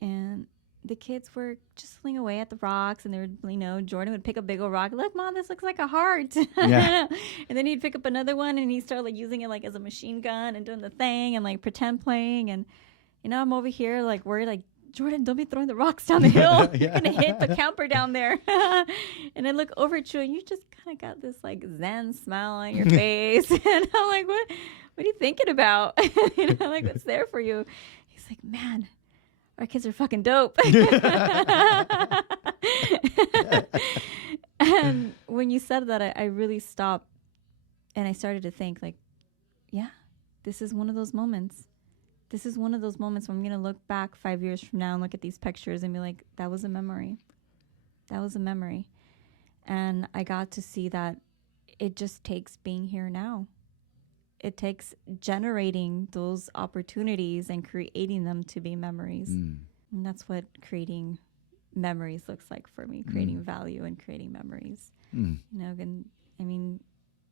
and the kids were just sling away at the rocks, and they were, Jordan would pick a big old rock. Look, Mom, this looks like a heart. Yeah. And then he'd pick up another one, and he'd start like using it like as a machine gun and doing the thing and like pretend playing. And I'm over here like worried, like, Jordan, don't be throwing the rocks down the hill. You're gonna hit the camper down there. And I look over at you, and you just kind of got this like Zen smile on your face. And I'm like, what are you thinking about? Like, what's there for you? He's like, man, our kids are fucking dope. And when you said that, I really stopped, and I started to think like, yeah, this is one of those moments. This is one of those moments when I'm going to look back 5 years from now and look at these pictures and be like, that was a memory. That was a memory. And I got to see that it just takes being here now. It takes generating those opportunities and creating them to be memories. And that's what creating memories looks like for me, creating value and creating memories. And I mean,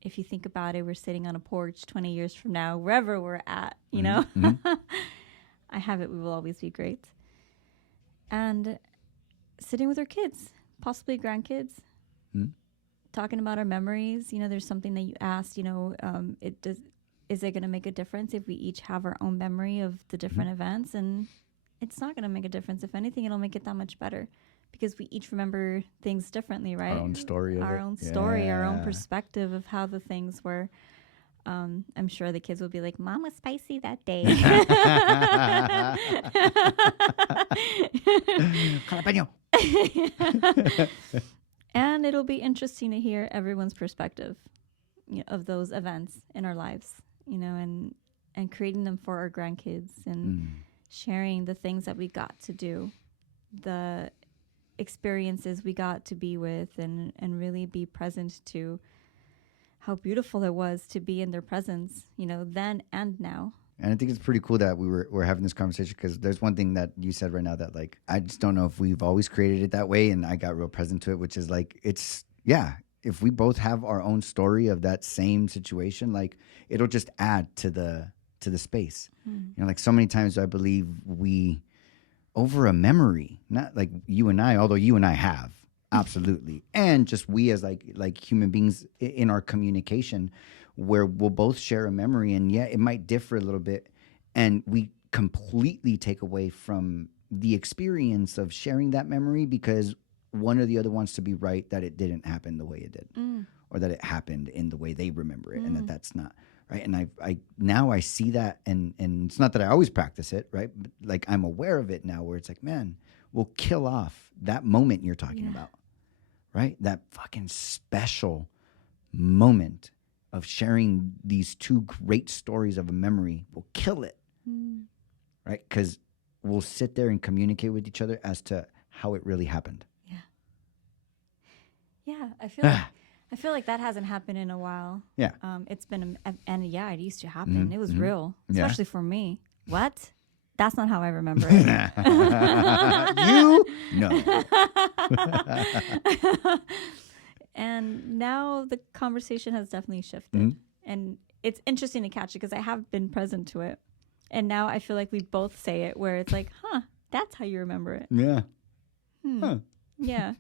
if you think about it, we're sitting on a porch 20 years from now, wherever we're at, I have it. We will always be great. And sitting with our kids, possibly grandkids, talking about our memories. There's something that you asked, is it going to make a difference if we each have our own memory of the different events? And it's not going to make a difference. If anything, it'll make it that much better, because we each remember things differently, right? Our own story of our own story, our own perspective of how the things were. I'm sure the kids will be like, Mom was spicy that day. Jalapeno. And it'll be interesting to hear everyone's perspective of those events in our lives, and and creating them for our grandkids and sharing the things that we got to do, the experiences we got to be with, and really be present to how beautiful it was to be in their presence, you know, then and now. And I think it's pretty cool that we're having this conversation, because there's one thing that you said right now that, like, I just don't know if we've always created it that way, and I got real present to it, which is like, it's, yeah, if we both have our own story of that same situation, like, it'll just add to the space. You know, like, so many times I believe we, over a memory, not like you and I, although you and I have, absolutely, and just we as like human beings in our communication, where we'll both share a memory, and yeah, it might differ a little bit, and we completely take away from the experience of sharing that memory because one or the other wants to be right that it didn't happen the way it did, or that it happened in the way they remember it, and that's not right. And I now I see that, and it's not that I always practice it, right? But like, I'm aware of it now, where it's like, man, we'll kill off that moment you're talking about, right? That fucking special moment of sharing these two great stories of a memory. We'll kill it, right? Because we'll sit there and communicate with each other as to how it really happened. Yeah, I feel like that hasn't happened in a while. Yeah. It's been, and yeah, it used to happen. It was real, especially for me. What? That's not how I remember it. You? No. And now the conversation has definitely shifted. And it's interesting to catch it because I have been present to it. And now I feel like we both say it where it's like, that's how you remember it. Yeah. Yeah.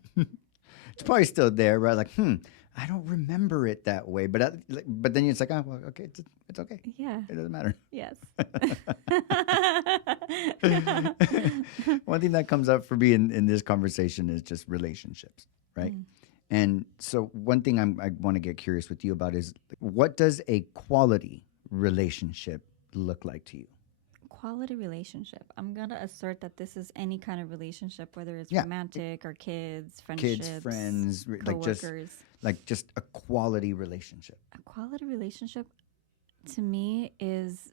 It's probably still there, right? Like, I don't remember it that way. But then it's like, oh, well, okay, it's okay. Yeah. It doesn't matter. Yes. One thing that comes up for me in this conversation is just relationships, right? And so one thing I want to get curious with you about is, what does a quality relationship look like to you? Quality relationship. I'm going to assert that this is any kind of relationship, whether it's romantic or kids, friendships, friends, coworkers. like just a quality relationship. A quality relationship to me is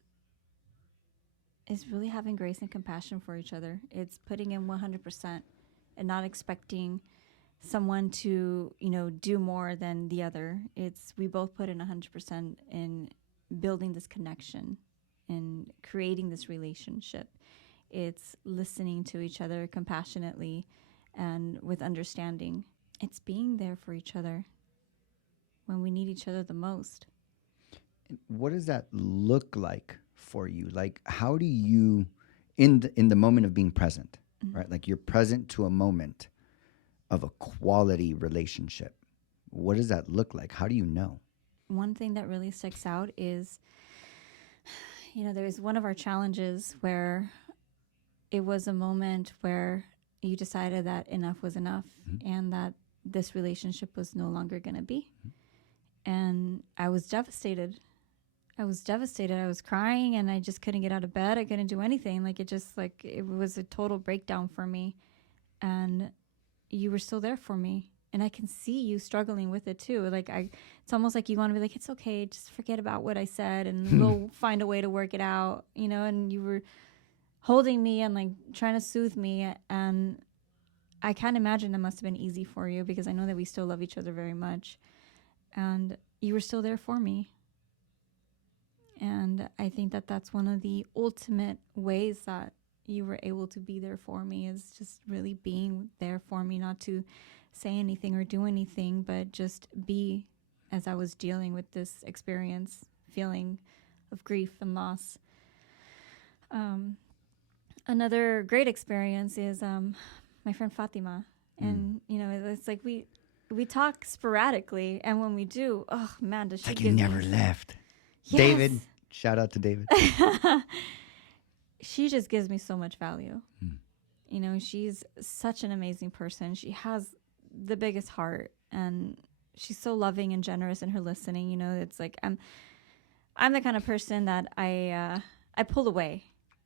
really having grace and compassion for each other. It's putting in 100% and not expecting someone to, do more than the other. It's we both put in 100% in building this connection and creating this relationship. It's listening to each other compassionately and with understanding. It's being there for each other when we need each other the most. What does that look like for you? Like, how do you, in the moment of being present, right? Like, you're present to a moment of a quality relationship. What does that look like? How do you know? One thing that really sticks out is, there's one of our challenges where it was a moment where you decided that enough was enough and that this relationship was no longer going to be. And I was devastated. I was crying and I just couldn't get out of bed. I couldn't do anything. It was a total breakdown for me. And you were still there for me. And I can see you struggling with it too. It's almost like you want to be like, it's okay, just forget about what I said and we'll find a way to work it out, and you were holding me and trying to soothe me. And I can't imagine that must have been easy for you because I know that we still love each other very much. And you were still there for me. And I think that that's one of the ultimate ways that you were able to be there for me, is just really being there for me, not to say anything or do anything, but just be as I was dealing with this experience, feeling of grief and loss. Another great experience is my friend Fatima. And, it's like we talk sporadically. And when we do, oh, man, does she like you never left. Yes. David, shout out to David. She just gives me so much value. She's such an amazing person. She has the biggest heart, and she's so loving and generous in her listening. It's like I'm the kind of person that I pull away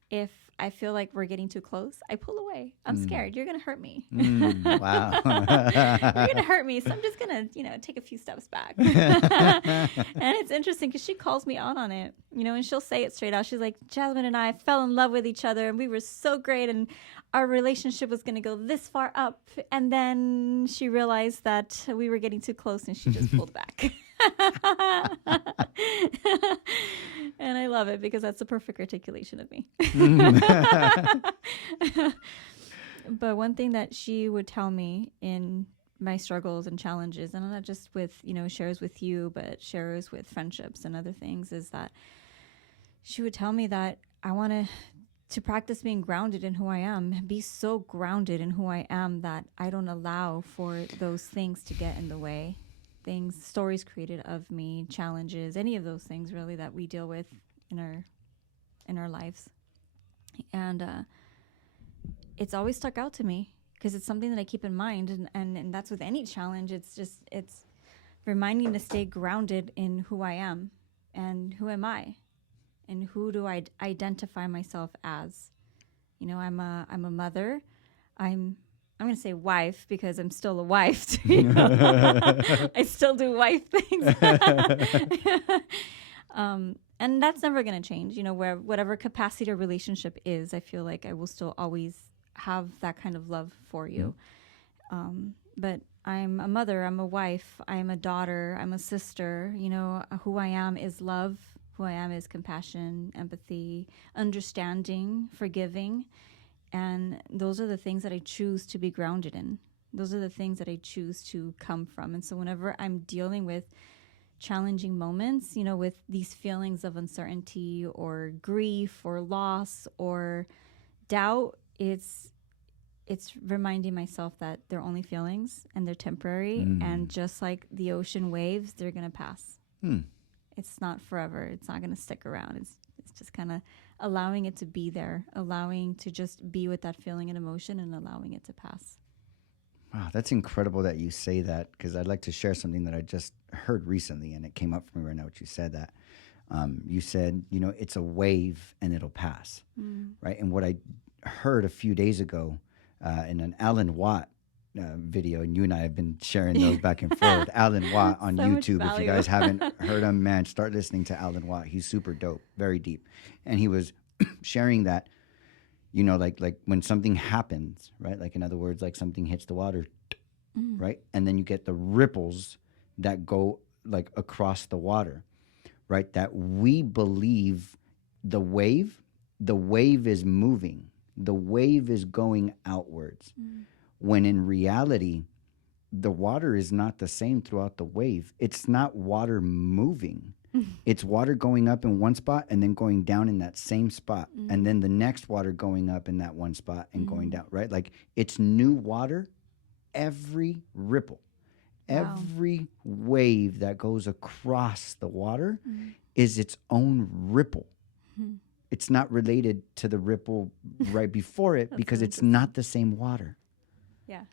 if I feel like we're getting too close, I pull away. I'm scared. You're going to hurt me. Wow. You're going to hurt me. So I'm just going to, take a few steps back. And it's interesting because she calls me out on it, and she'll say it straight out. She's like, Jasmine and I fell in love with each other and we were so great. And our relationship was going to go this far up. And then she realized that we were getting too close and she just pulled back. And I love it because that's the perfect articulation of me. But one thing that she would tell me in my struggles and challenges, and not just with, shares with you, but shares with friendships and other things, is that she would tell me that I want to practice being grounded in who I am, be so grounded in who I am that I don't allow for those things to get in the way. Things, stories created of me, challenges, any of those things really that we deal with in our lives. And it's always stuck out to me because it's something that I keep in mind, and that's with any challenge. It's reminding me to stay grounded in who I am and who am I and who do I identify myself as. I'm a mother. I'm going to say wife because I'm still a wife. I still do wife things. And that's never going to change. Where whatever capacity or relationship is, I feel like I will still always have that kind of love for you. But I'm a mother, I'm a wife, I'm a daughter, I'm a sister. Who I am is love. Who I am is compassion, empathy, understanding, forgiving. And those are the things that I choose to be grounded in. Those are the things that I choose to come from. And so whenever I'm dealing with challenging moments, with these feelings of uncertainty or grief or loss or doubt, it's reminding myself that they're only feelings and they're temporary. And just like the ocean waves, they're going to pass. It's not forever. It's not going to stick around. It's just kind of allowing it to be there, allowing to just be with that feeling and emotion and allowing it to pass. Wow, that's incredible that you say that, because I'd like to share something that I just heard recently, and it came up for me right now, what you said that. You said, it's a wave and it'll pass, right? And what I heard a few days ago in an Alan Watt video, and you and I have been sharing those back and forth. Alan Watt on So YouTube. If you guys haven't heard him, man, start listening to Alan Watt. He's super dope, very deep. And he was sharing that, like when something happens, right? Like in other words, like something hits the water, right? And then you get the ripples that go like across the water, right? That we believe the wave is moving. The wave is going outwards. When in reality, the water is not the same throughout the wave. It's not water moving. It's water going up in one spot and then going down in that same spot. And then the next water going up in that one spot and going down, right? Like it's new water every ripple. Wow. Every wave that goes across the water is its own ripple. It's not related to the ripple right before it because it's not the same water. Yeah.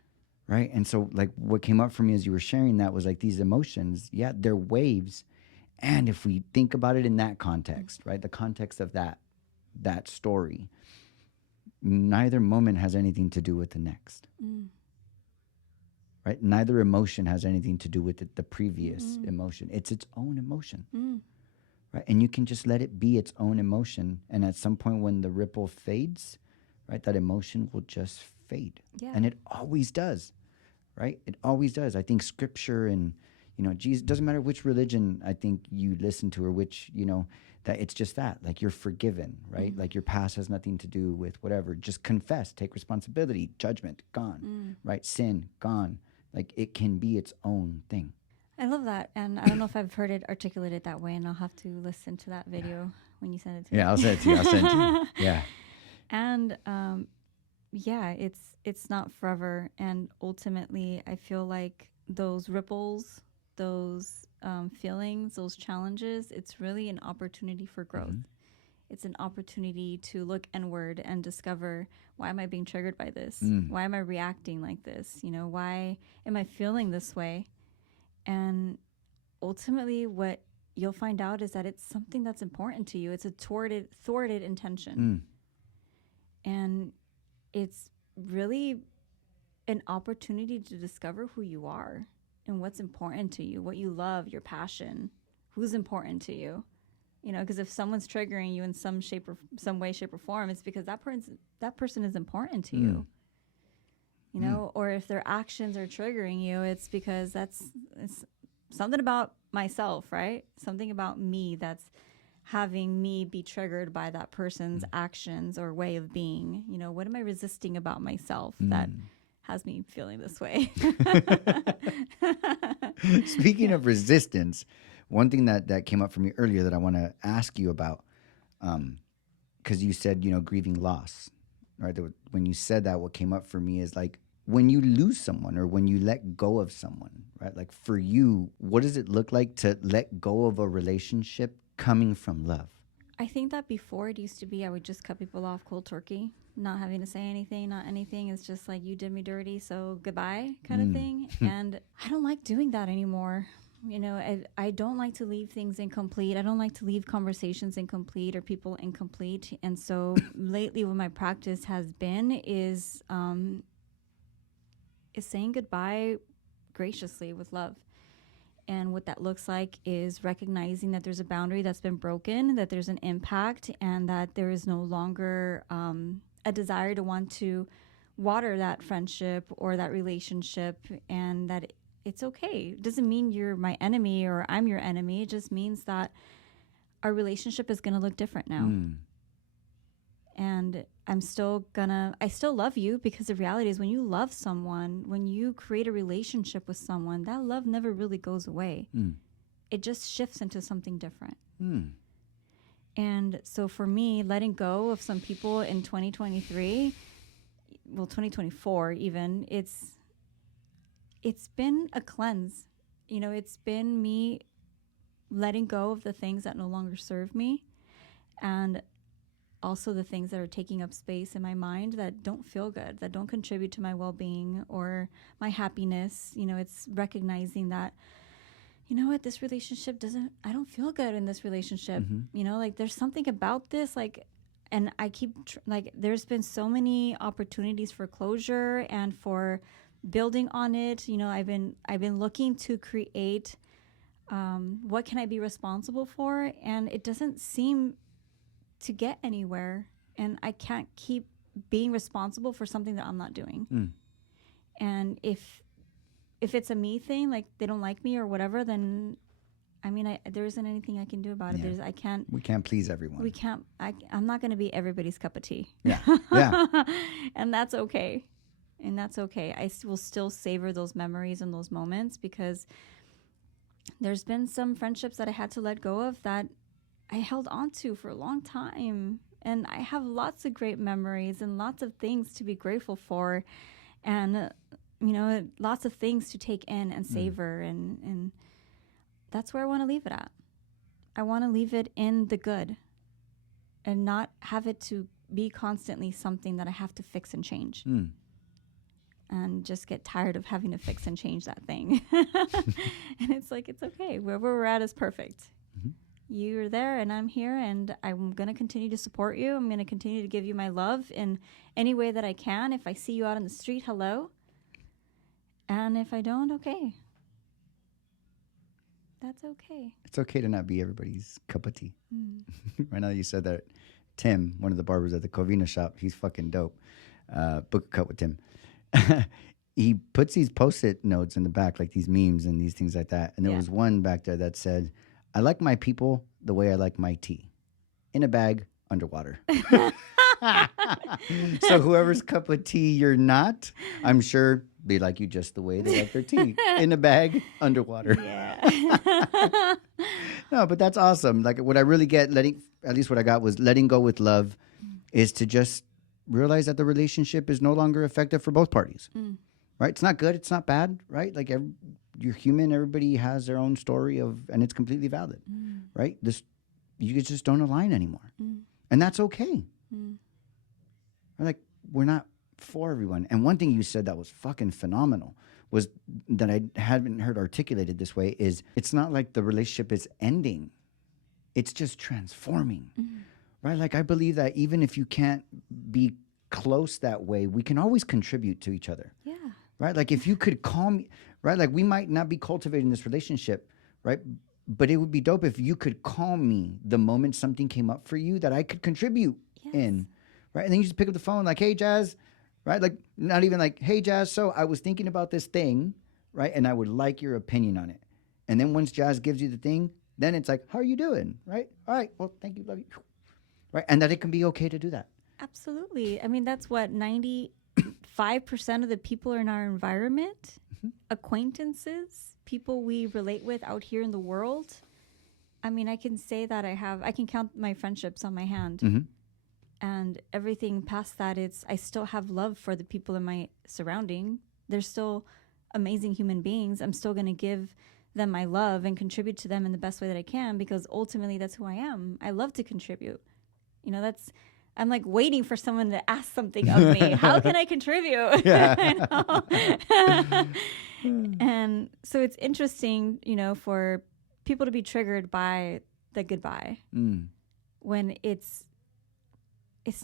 Right. And so like what came up for me as you were sharing that was like these emotions, yeah, they're waves. And if we think about it in that context, right, the context of that story, neither moment has anything to do with the next. Right? Neither emotion has anything to do with the previous emotion. It's its own emotion. Right? And you can just let it be its own emotion. And at some point when the ripple fades, right, that emotion will just fade. Yeah. And it always does. Right? It always does. I think scripture and, Jesus, doesn't matter which religion I think you listen to or which, that it's just that, like you're forgiven, right? Like your past has nothing to do with whatever. Just confess, take responsibility, judgment, gone, right? Sin, gone. Like it can be its own thing. I love that. And I don't know if I've heard it articulated that way, and I'll have to listen to that video when you send it to me. Yeah, I'll send it to you. Yeah. And yeah, it's not forever. And ultimately, I feel like those ripples, those feelings, those challenges, it's really an opportunity for growth. It's an opportunity to look inward and discover, why am I being triggered by this? Why am I reacting like this? Why am I feeling this way? And ultimately, what you'll find out is that it's something that's important to you. It's a thwarted intention. And it's really an opportunity to discover who you are and what's important to you, what you love, your passion, who's important to you. You know, because if someone's triggering you in some way, shape, or form, it's because that person is important to you. You know, or if their actions are triggering you, it's because it's something about myself, right? Something about me that's having me be triggered by that person's actions or way of being. You know, what am I resisting about myself that has me feeling this way? Speaking of resistance, one thing that came up for me earlier that I want to ask you about, because you said, you know, grieving loss, right? When you said that, what came up for me is like, when you lose someone or when you let go of someone, right? Like for you, what does it look like to let go of a relationship coming from love? I think that before it used to be I would just cut people off cold turkey, not having to say anything, not anything. It's just like, you did me dirty, so goodbye kind of thing. And I don't like doing that anymore. You know, I don't like to leave things incomplete. I don't like to leave conversations incomplete or people incomplete. And so lately what my practice has been is saying goodbye graciously with love. And what that looks like is recognizing that there's a boundary that's been broken, that there's an impact, and that there is no longer a desire to want to water that friendship or that relationship, and that it's okay. It doesn't mean you're my enemy or I'm your enemy. It just means that our relationship is going to look different now. And I still love you, because the reality is when you love someone, when you create a relationship with someone, that love never really goes away. It just shifts into something different. And so for me, letting go of some people in 2023, well, 2024 even, it's been a cleanse. You know, it's been me letting go of the things that no longer serve me, and also the things that are taking up space in my mind that don't feel good, that don't contribute to my well-being or my happiness. You know, it's recognizing that, you know what, this relationship I don't feel good in this relationship. You know, like there's something about this, like, and I keep, there's been so many opportunities for closure and for building on it. You know, I've been looking to create, what can I be responsible for? And it doesn't seem to get anywhere, and I can't keep being responsible for something that I'm not doing. And if it's a me thing, like they don't like me or whatever, then I mean, there isn't anything I can do about it. We can't please everyone. I'm not going to be everybody's cup of tea. Yeah. And that's okay. I will still savor those memories and those moments, because there's been some friendships that I had to let go of that I held on to for a long time. And I have lots of great memories and lots of things to be grateful for, and, you know, lots of things to take in and savor. And that's where I want to leave it at. I want to leave it in the good and not have it to be constantly something that I have to fix and change. And just get tired of having to fix and change that thing. And it's like, it's okay. Wherever we're at is perfect. You're there and I'm here, and I'm going to continue to support you. I'm going to continue to give you my love in any way that I can. If I see you out on the street, hello. And if I don't, okay. That's okay. It's okay to not be everybody's cup of tea. Right now you said that Tim, one of the barbers at the Covina shop, he's fucking dope. Book a cut with Tim. He puts these Post-it notes in the back, like these memes and these things like that. And there was one back there that said, I like my people the way I like my tea. In a bag, underwater. So whoever's cup of tea you're not, I'm sure they like you just the way they like their tea. In a bag, underwater. Yeah. No, but that's awesome. Like what I really get, at least what I got was letting go with love is to just realize that the relationship is no longer effective for both parties. Right? It's not good. It's not bad. Right? Like you're human. Everybody has their own story and it's completely valid. Right? You just don't align anymore. And that's okay. Like we're not for everyone. And one thing you said that was fucking phenomenal was that I haven't heard articulated this way is it's not like the relationship is ending. It's just transforming. Right? Like I believe that even if you can't be close that way, we can always contribute to each other. Yeah. Right? Like if you could call me, right? Like we might not be cultivating this relationship, right? But it would be dope if you could call me the moment something came up for you that I could contribute in, right? And then you just pick up the phone like, hey, Jazz, right? Like not even like, hey, Jazz, so I was thinking about this thing, right? And I would like your opinion on it. And then once Jazz gives you the thing, then it's like, how are you doing, right? All right, well, thank you, love you, right? And that it can be okay to do that. Absolutely. I mean, that's what 95% of the people in our environment, acquaintances, people we relate with out here in the world. I mean, I can say that I can count my friendships on my hand. And everything past that, I still have love for the people in my surrounding. They're still amazing human beings. I'm still going to give them my love and contribute to them in the best way that I can, because ultimately that's who I am. I love to contribute. You know, I'm like waiting for someone to ask something of me. How can I contribute? And so it's interesting, you know, for people to be triggered by the goodbye when it's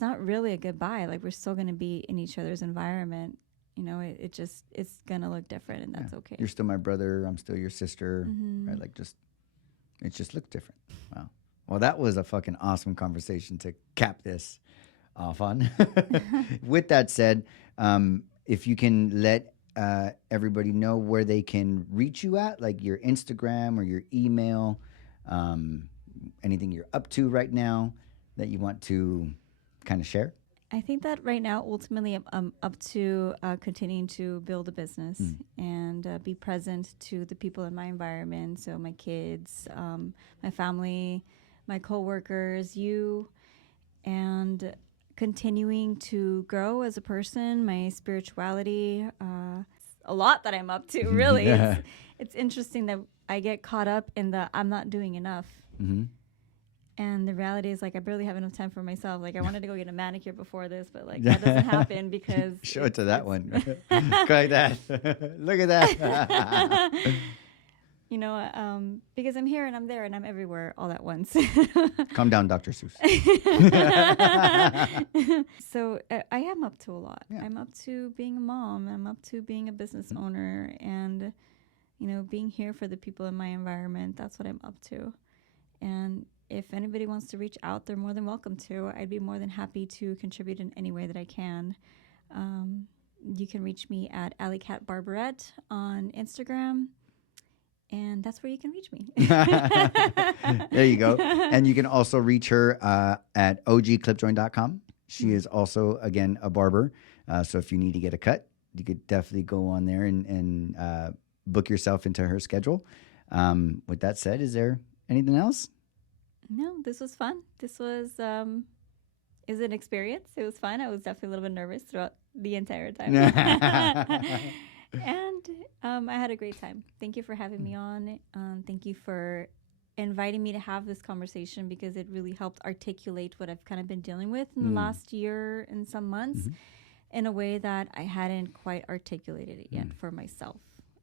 not really a goodbye. Like we're still going to be in each other's environment. You know, it's going to look different, and that's okay. You're still my brother. I'm still your sister. Right? Like it just looks different. Wow. Well, that was a fucking awesome conversation to cap this off on. With that said, if you can let everybody know where they can reach you at, like your Instagram or your email, anything you're up to right now that you want to kind of share. I think that right now, ultimately, I'm up to continuing to build a business and be present to the people in my environment. So my kids, my family, my coworkers, you, and continuing to grow as a person, my spirituality. A lot that I'm up to, really. It's interesting that I get caught up in the I'm not doing enough. And the reality is, like, I barely have enough time for myself. Like, I wanted to go get a manicure before this, but, like, that doesn't happen because... Show it to that one. Go like that. Look at that. You know, because I'm here and I'm there and I'm everywhere all at once. Calm down, Dr. Seuss. So I am up to a lot. Yeah. I'm up to being a mom. I'm up to being a business owner and, you know, being here for the people in my environment. That's what I'm up to. And if anybody wants to reach out, they're more than welcome to. I'd be more than happy to contribute in any way that I can. You can reach me at Alley Cat Barberette on Instagram. And that's where you can reach me. There you go. And you can also reach her at ogclipjoint.com. She is also, again, a barber. So if you need to get a cut, you could definitely go on there and book yourself into her schedule. With that said, is there anything else? No, this was fun. This was is an experience. It was fun. I was definitely a little bit nervous throughout the entire time. And I had a great time. Thank you for having me on. Thank you for inviting me to have this conversation, because it really helped articulate what I've kind of been dealing with in the last year and some months in a way that I hadn't quite articulated it yet for myself.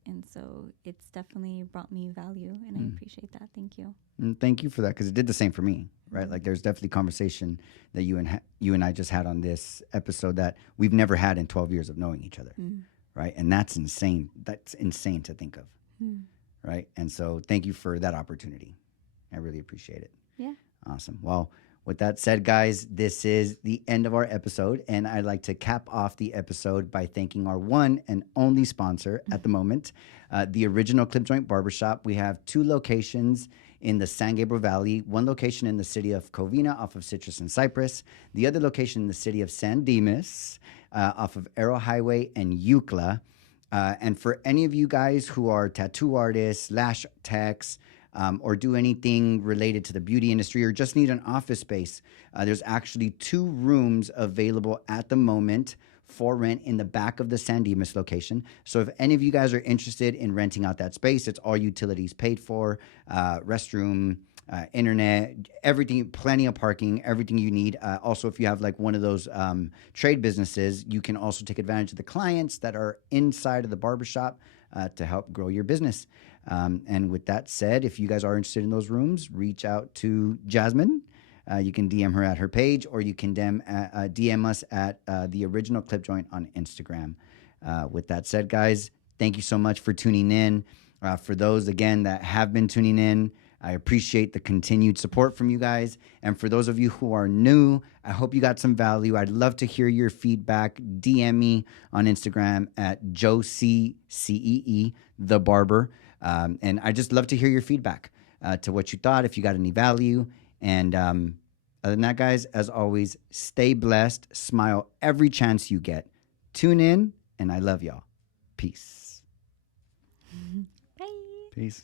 And so it's definitely brought me value, and I appreciate that. Thank you. And thank you for that, because it did the same for me, right? Like there's definitely conversation that you and I just had on this episode that we've never had in 12 years of knowing each other, right? And that's insane. That's insane to think of, right? And so thank you for that opportunity. I really appreciate it. Yeah. Awesome. Well, with that said, guys, this is the end of our episode, and I'd like to cap off the episode by thanking our one and only sponsor at the moment, the original Clip Joint Barbershop. We have 2 locations in the San Gabriel Valley, 1 location in the city of Covina off of Citrus and Cypress, the other location in the city of San Dimas off of Arrow Highway and Eucla. And for any of you guys who are tattoo artists, lash techs, or do anything related to the beauty industry, or just need an office space, there's actually 2 rooms available at the moment for rent in the back of the San Dimas location. So if any of you guys are interested in renting out that space, it's all utilities paid for, restroom, internet, everything, plenty of parking, everything you need. Also, if you have like one of those trade businesses, you can also take advantage of the clients that are inside of the barbershop to help grow your business. And with that said, if you guys are interested in those rooms, reach out to Jasmine. you can DM her at her page, or you can DM us at the original Clip Joint on Instagram. With that said, guys, thank you so much for tuning in. For those, again, that have been tuning in, I appreciate the continued support from you guys. And for those of you who are new, I hope you got some value. I'd love to hear your feedback. DM me on Instagram at JoeCee, CEE, the barber. And I just love to hear your feedback to what you thought, if you got any value. And other than that, guys, as always, stay blessed. Smile every chance you get. Tune in, and I love y'all. Peace. Bye. Peace.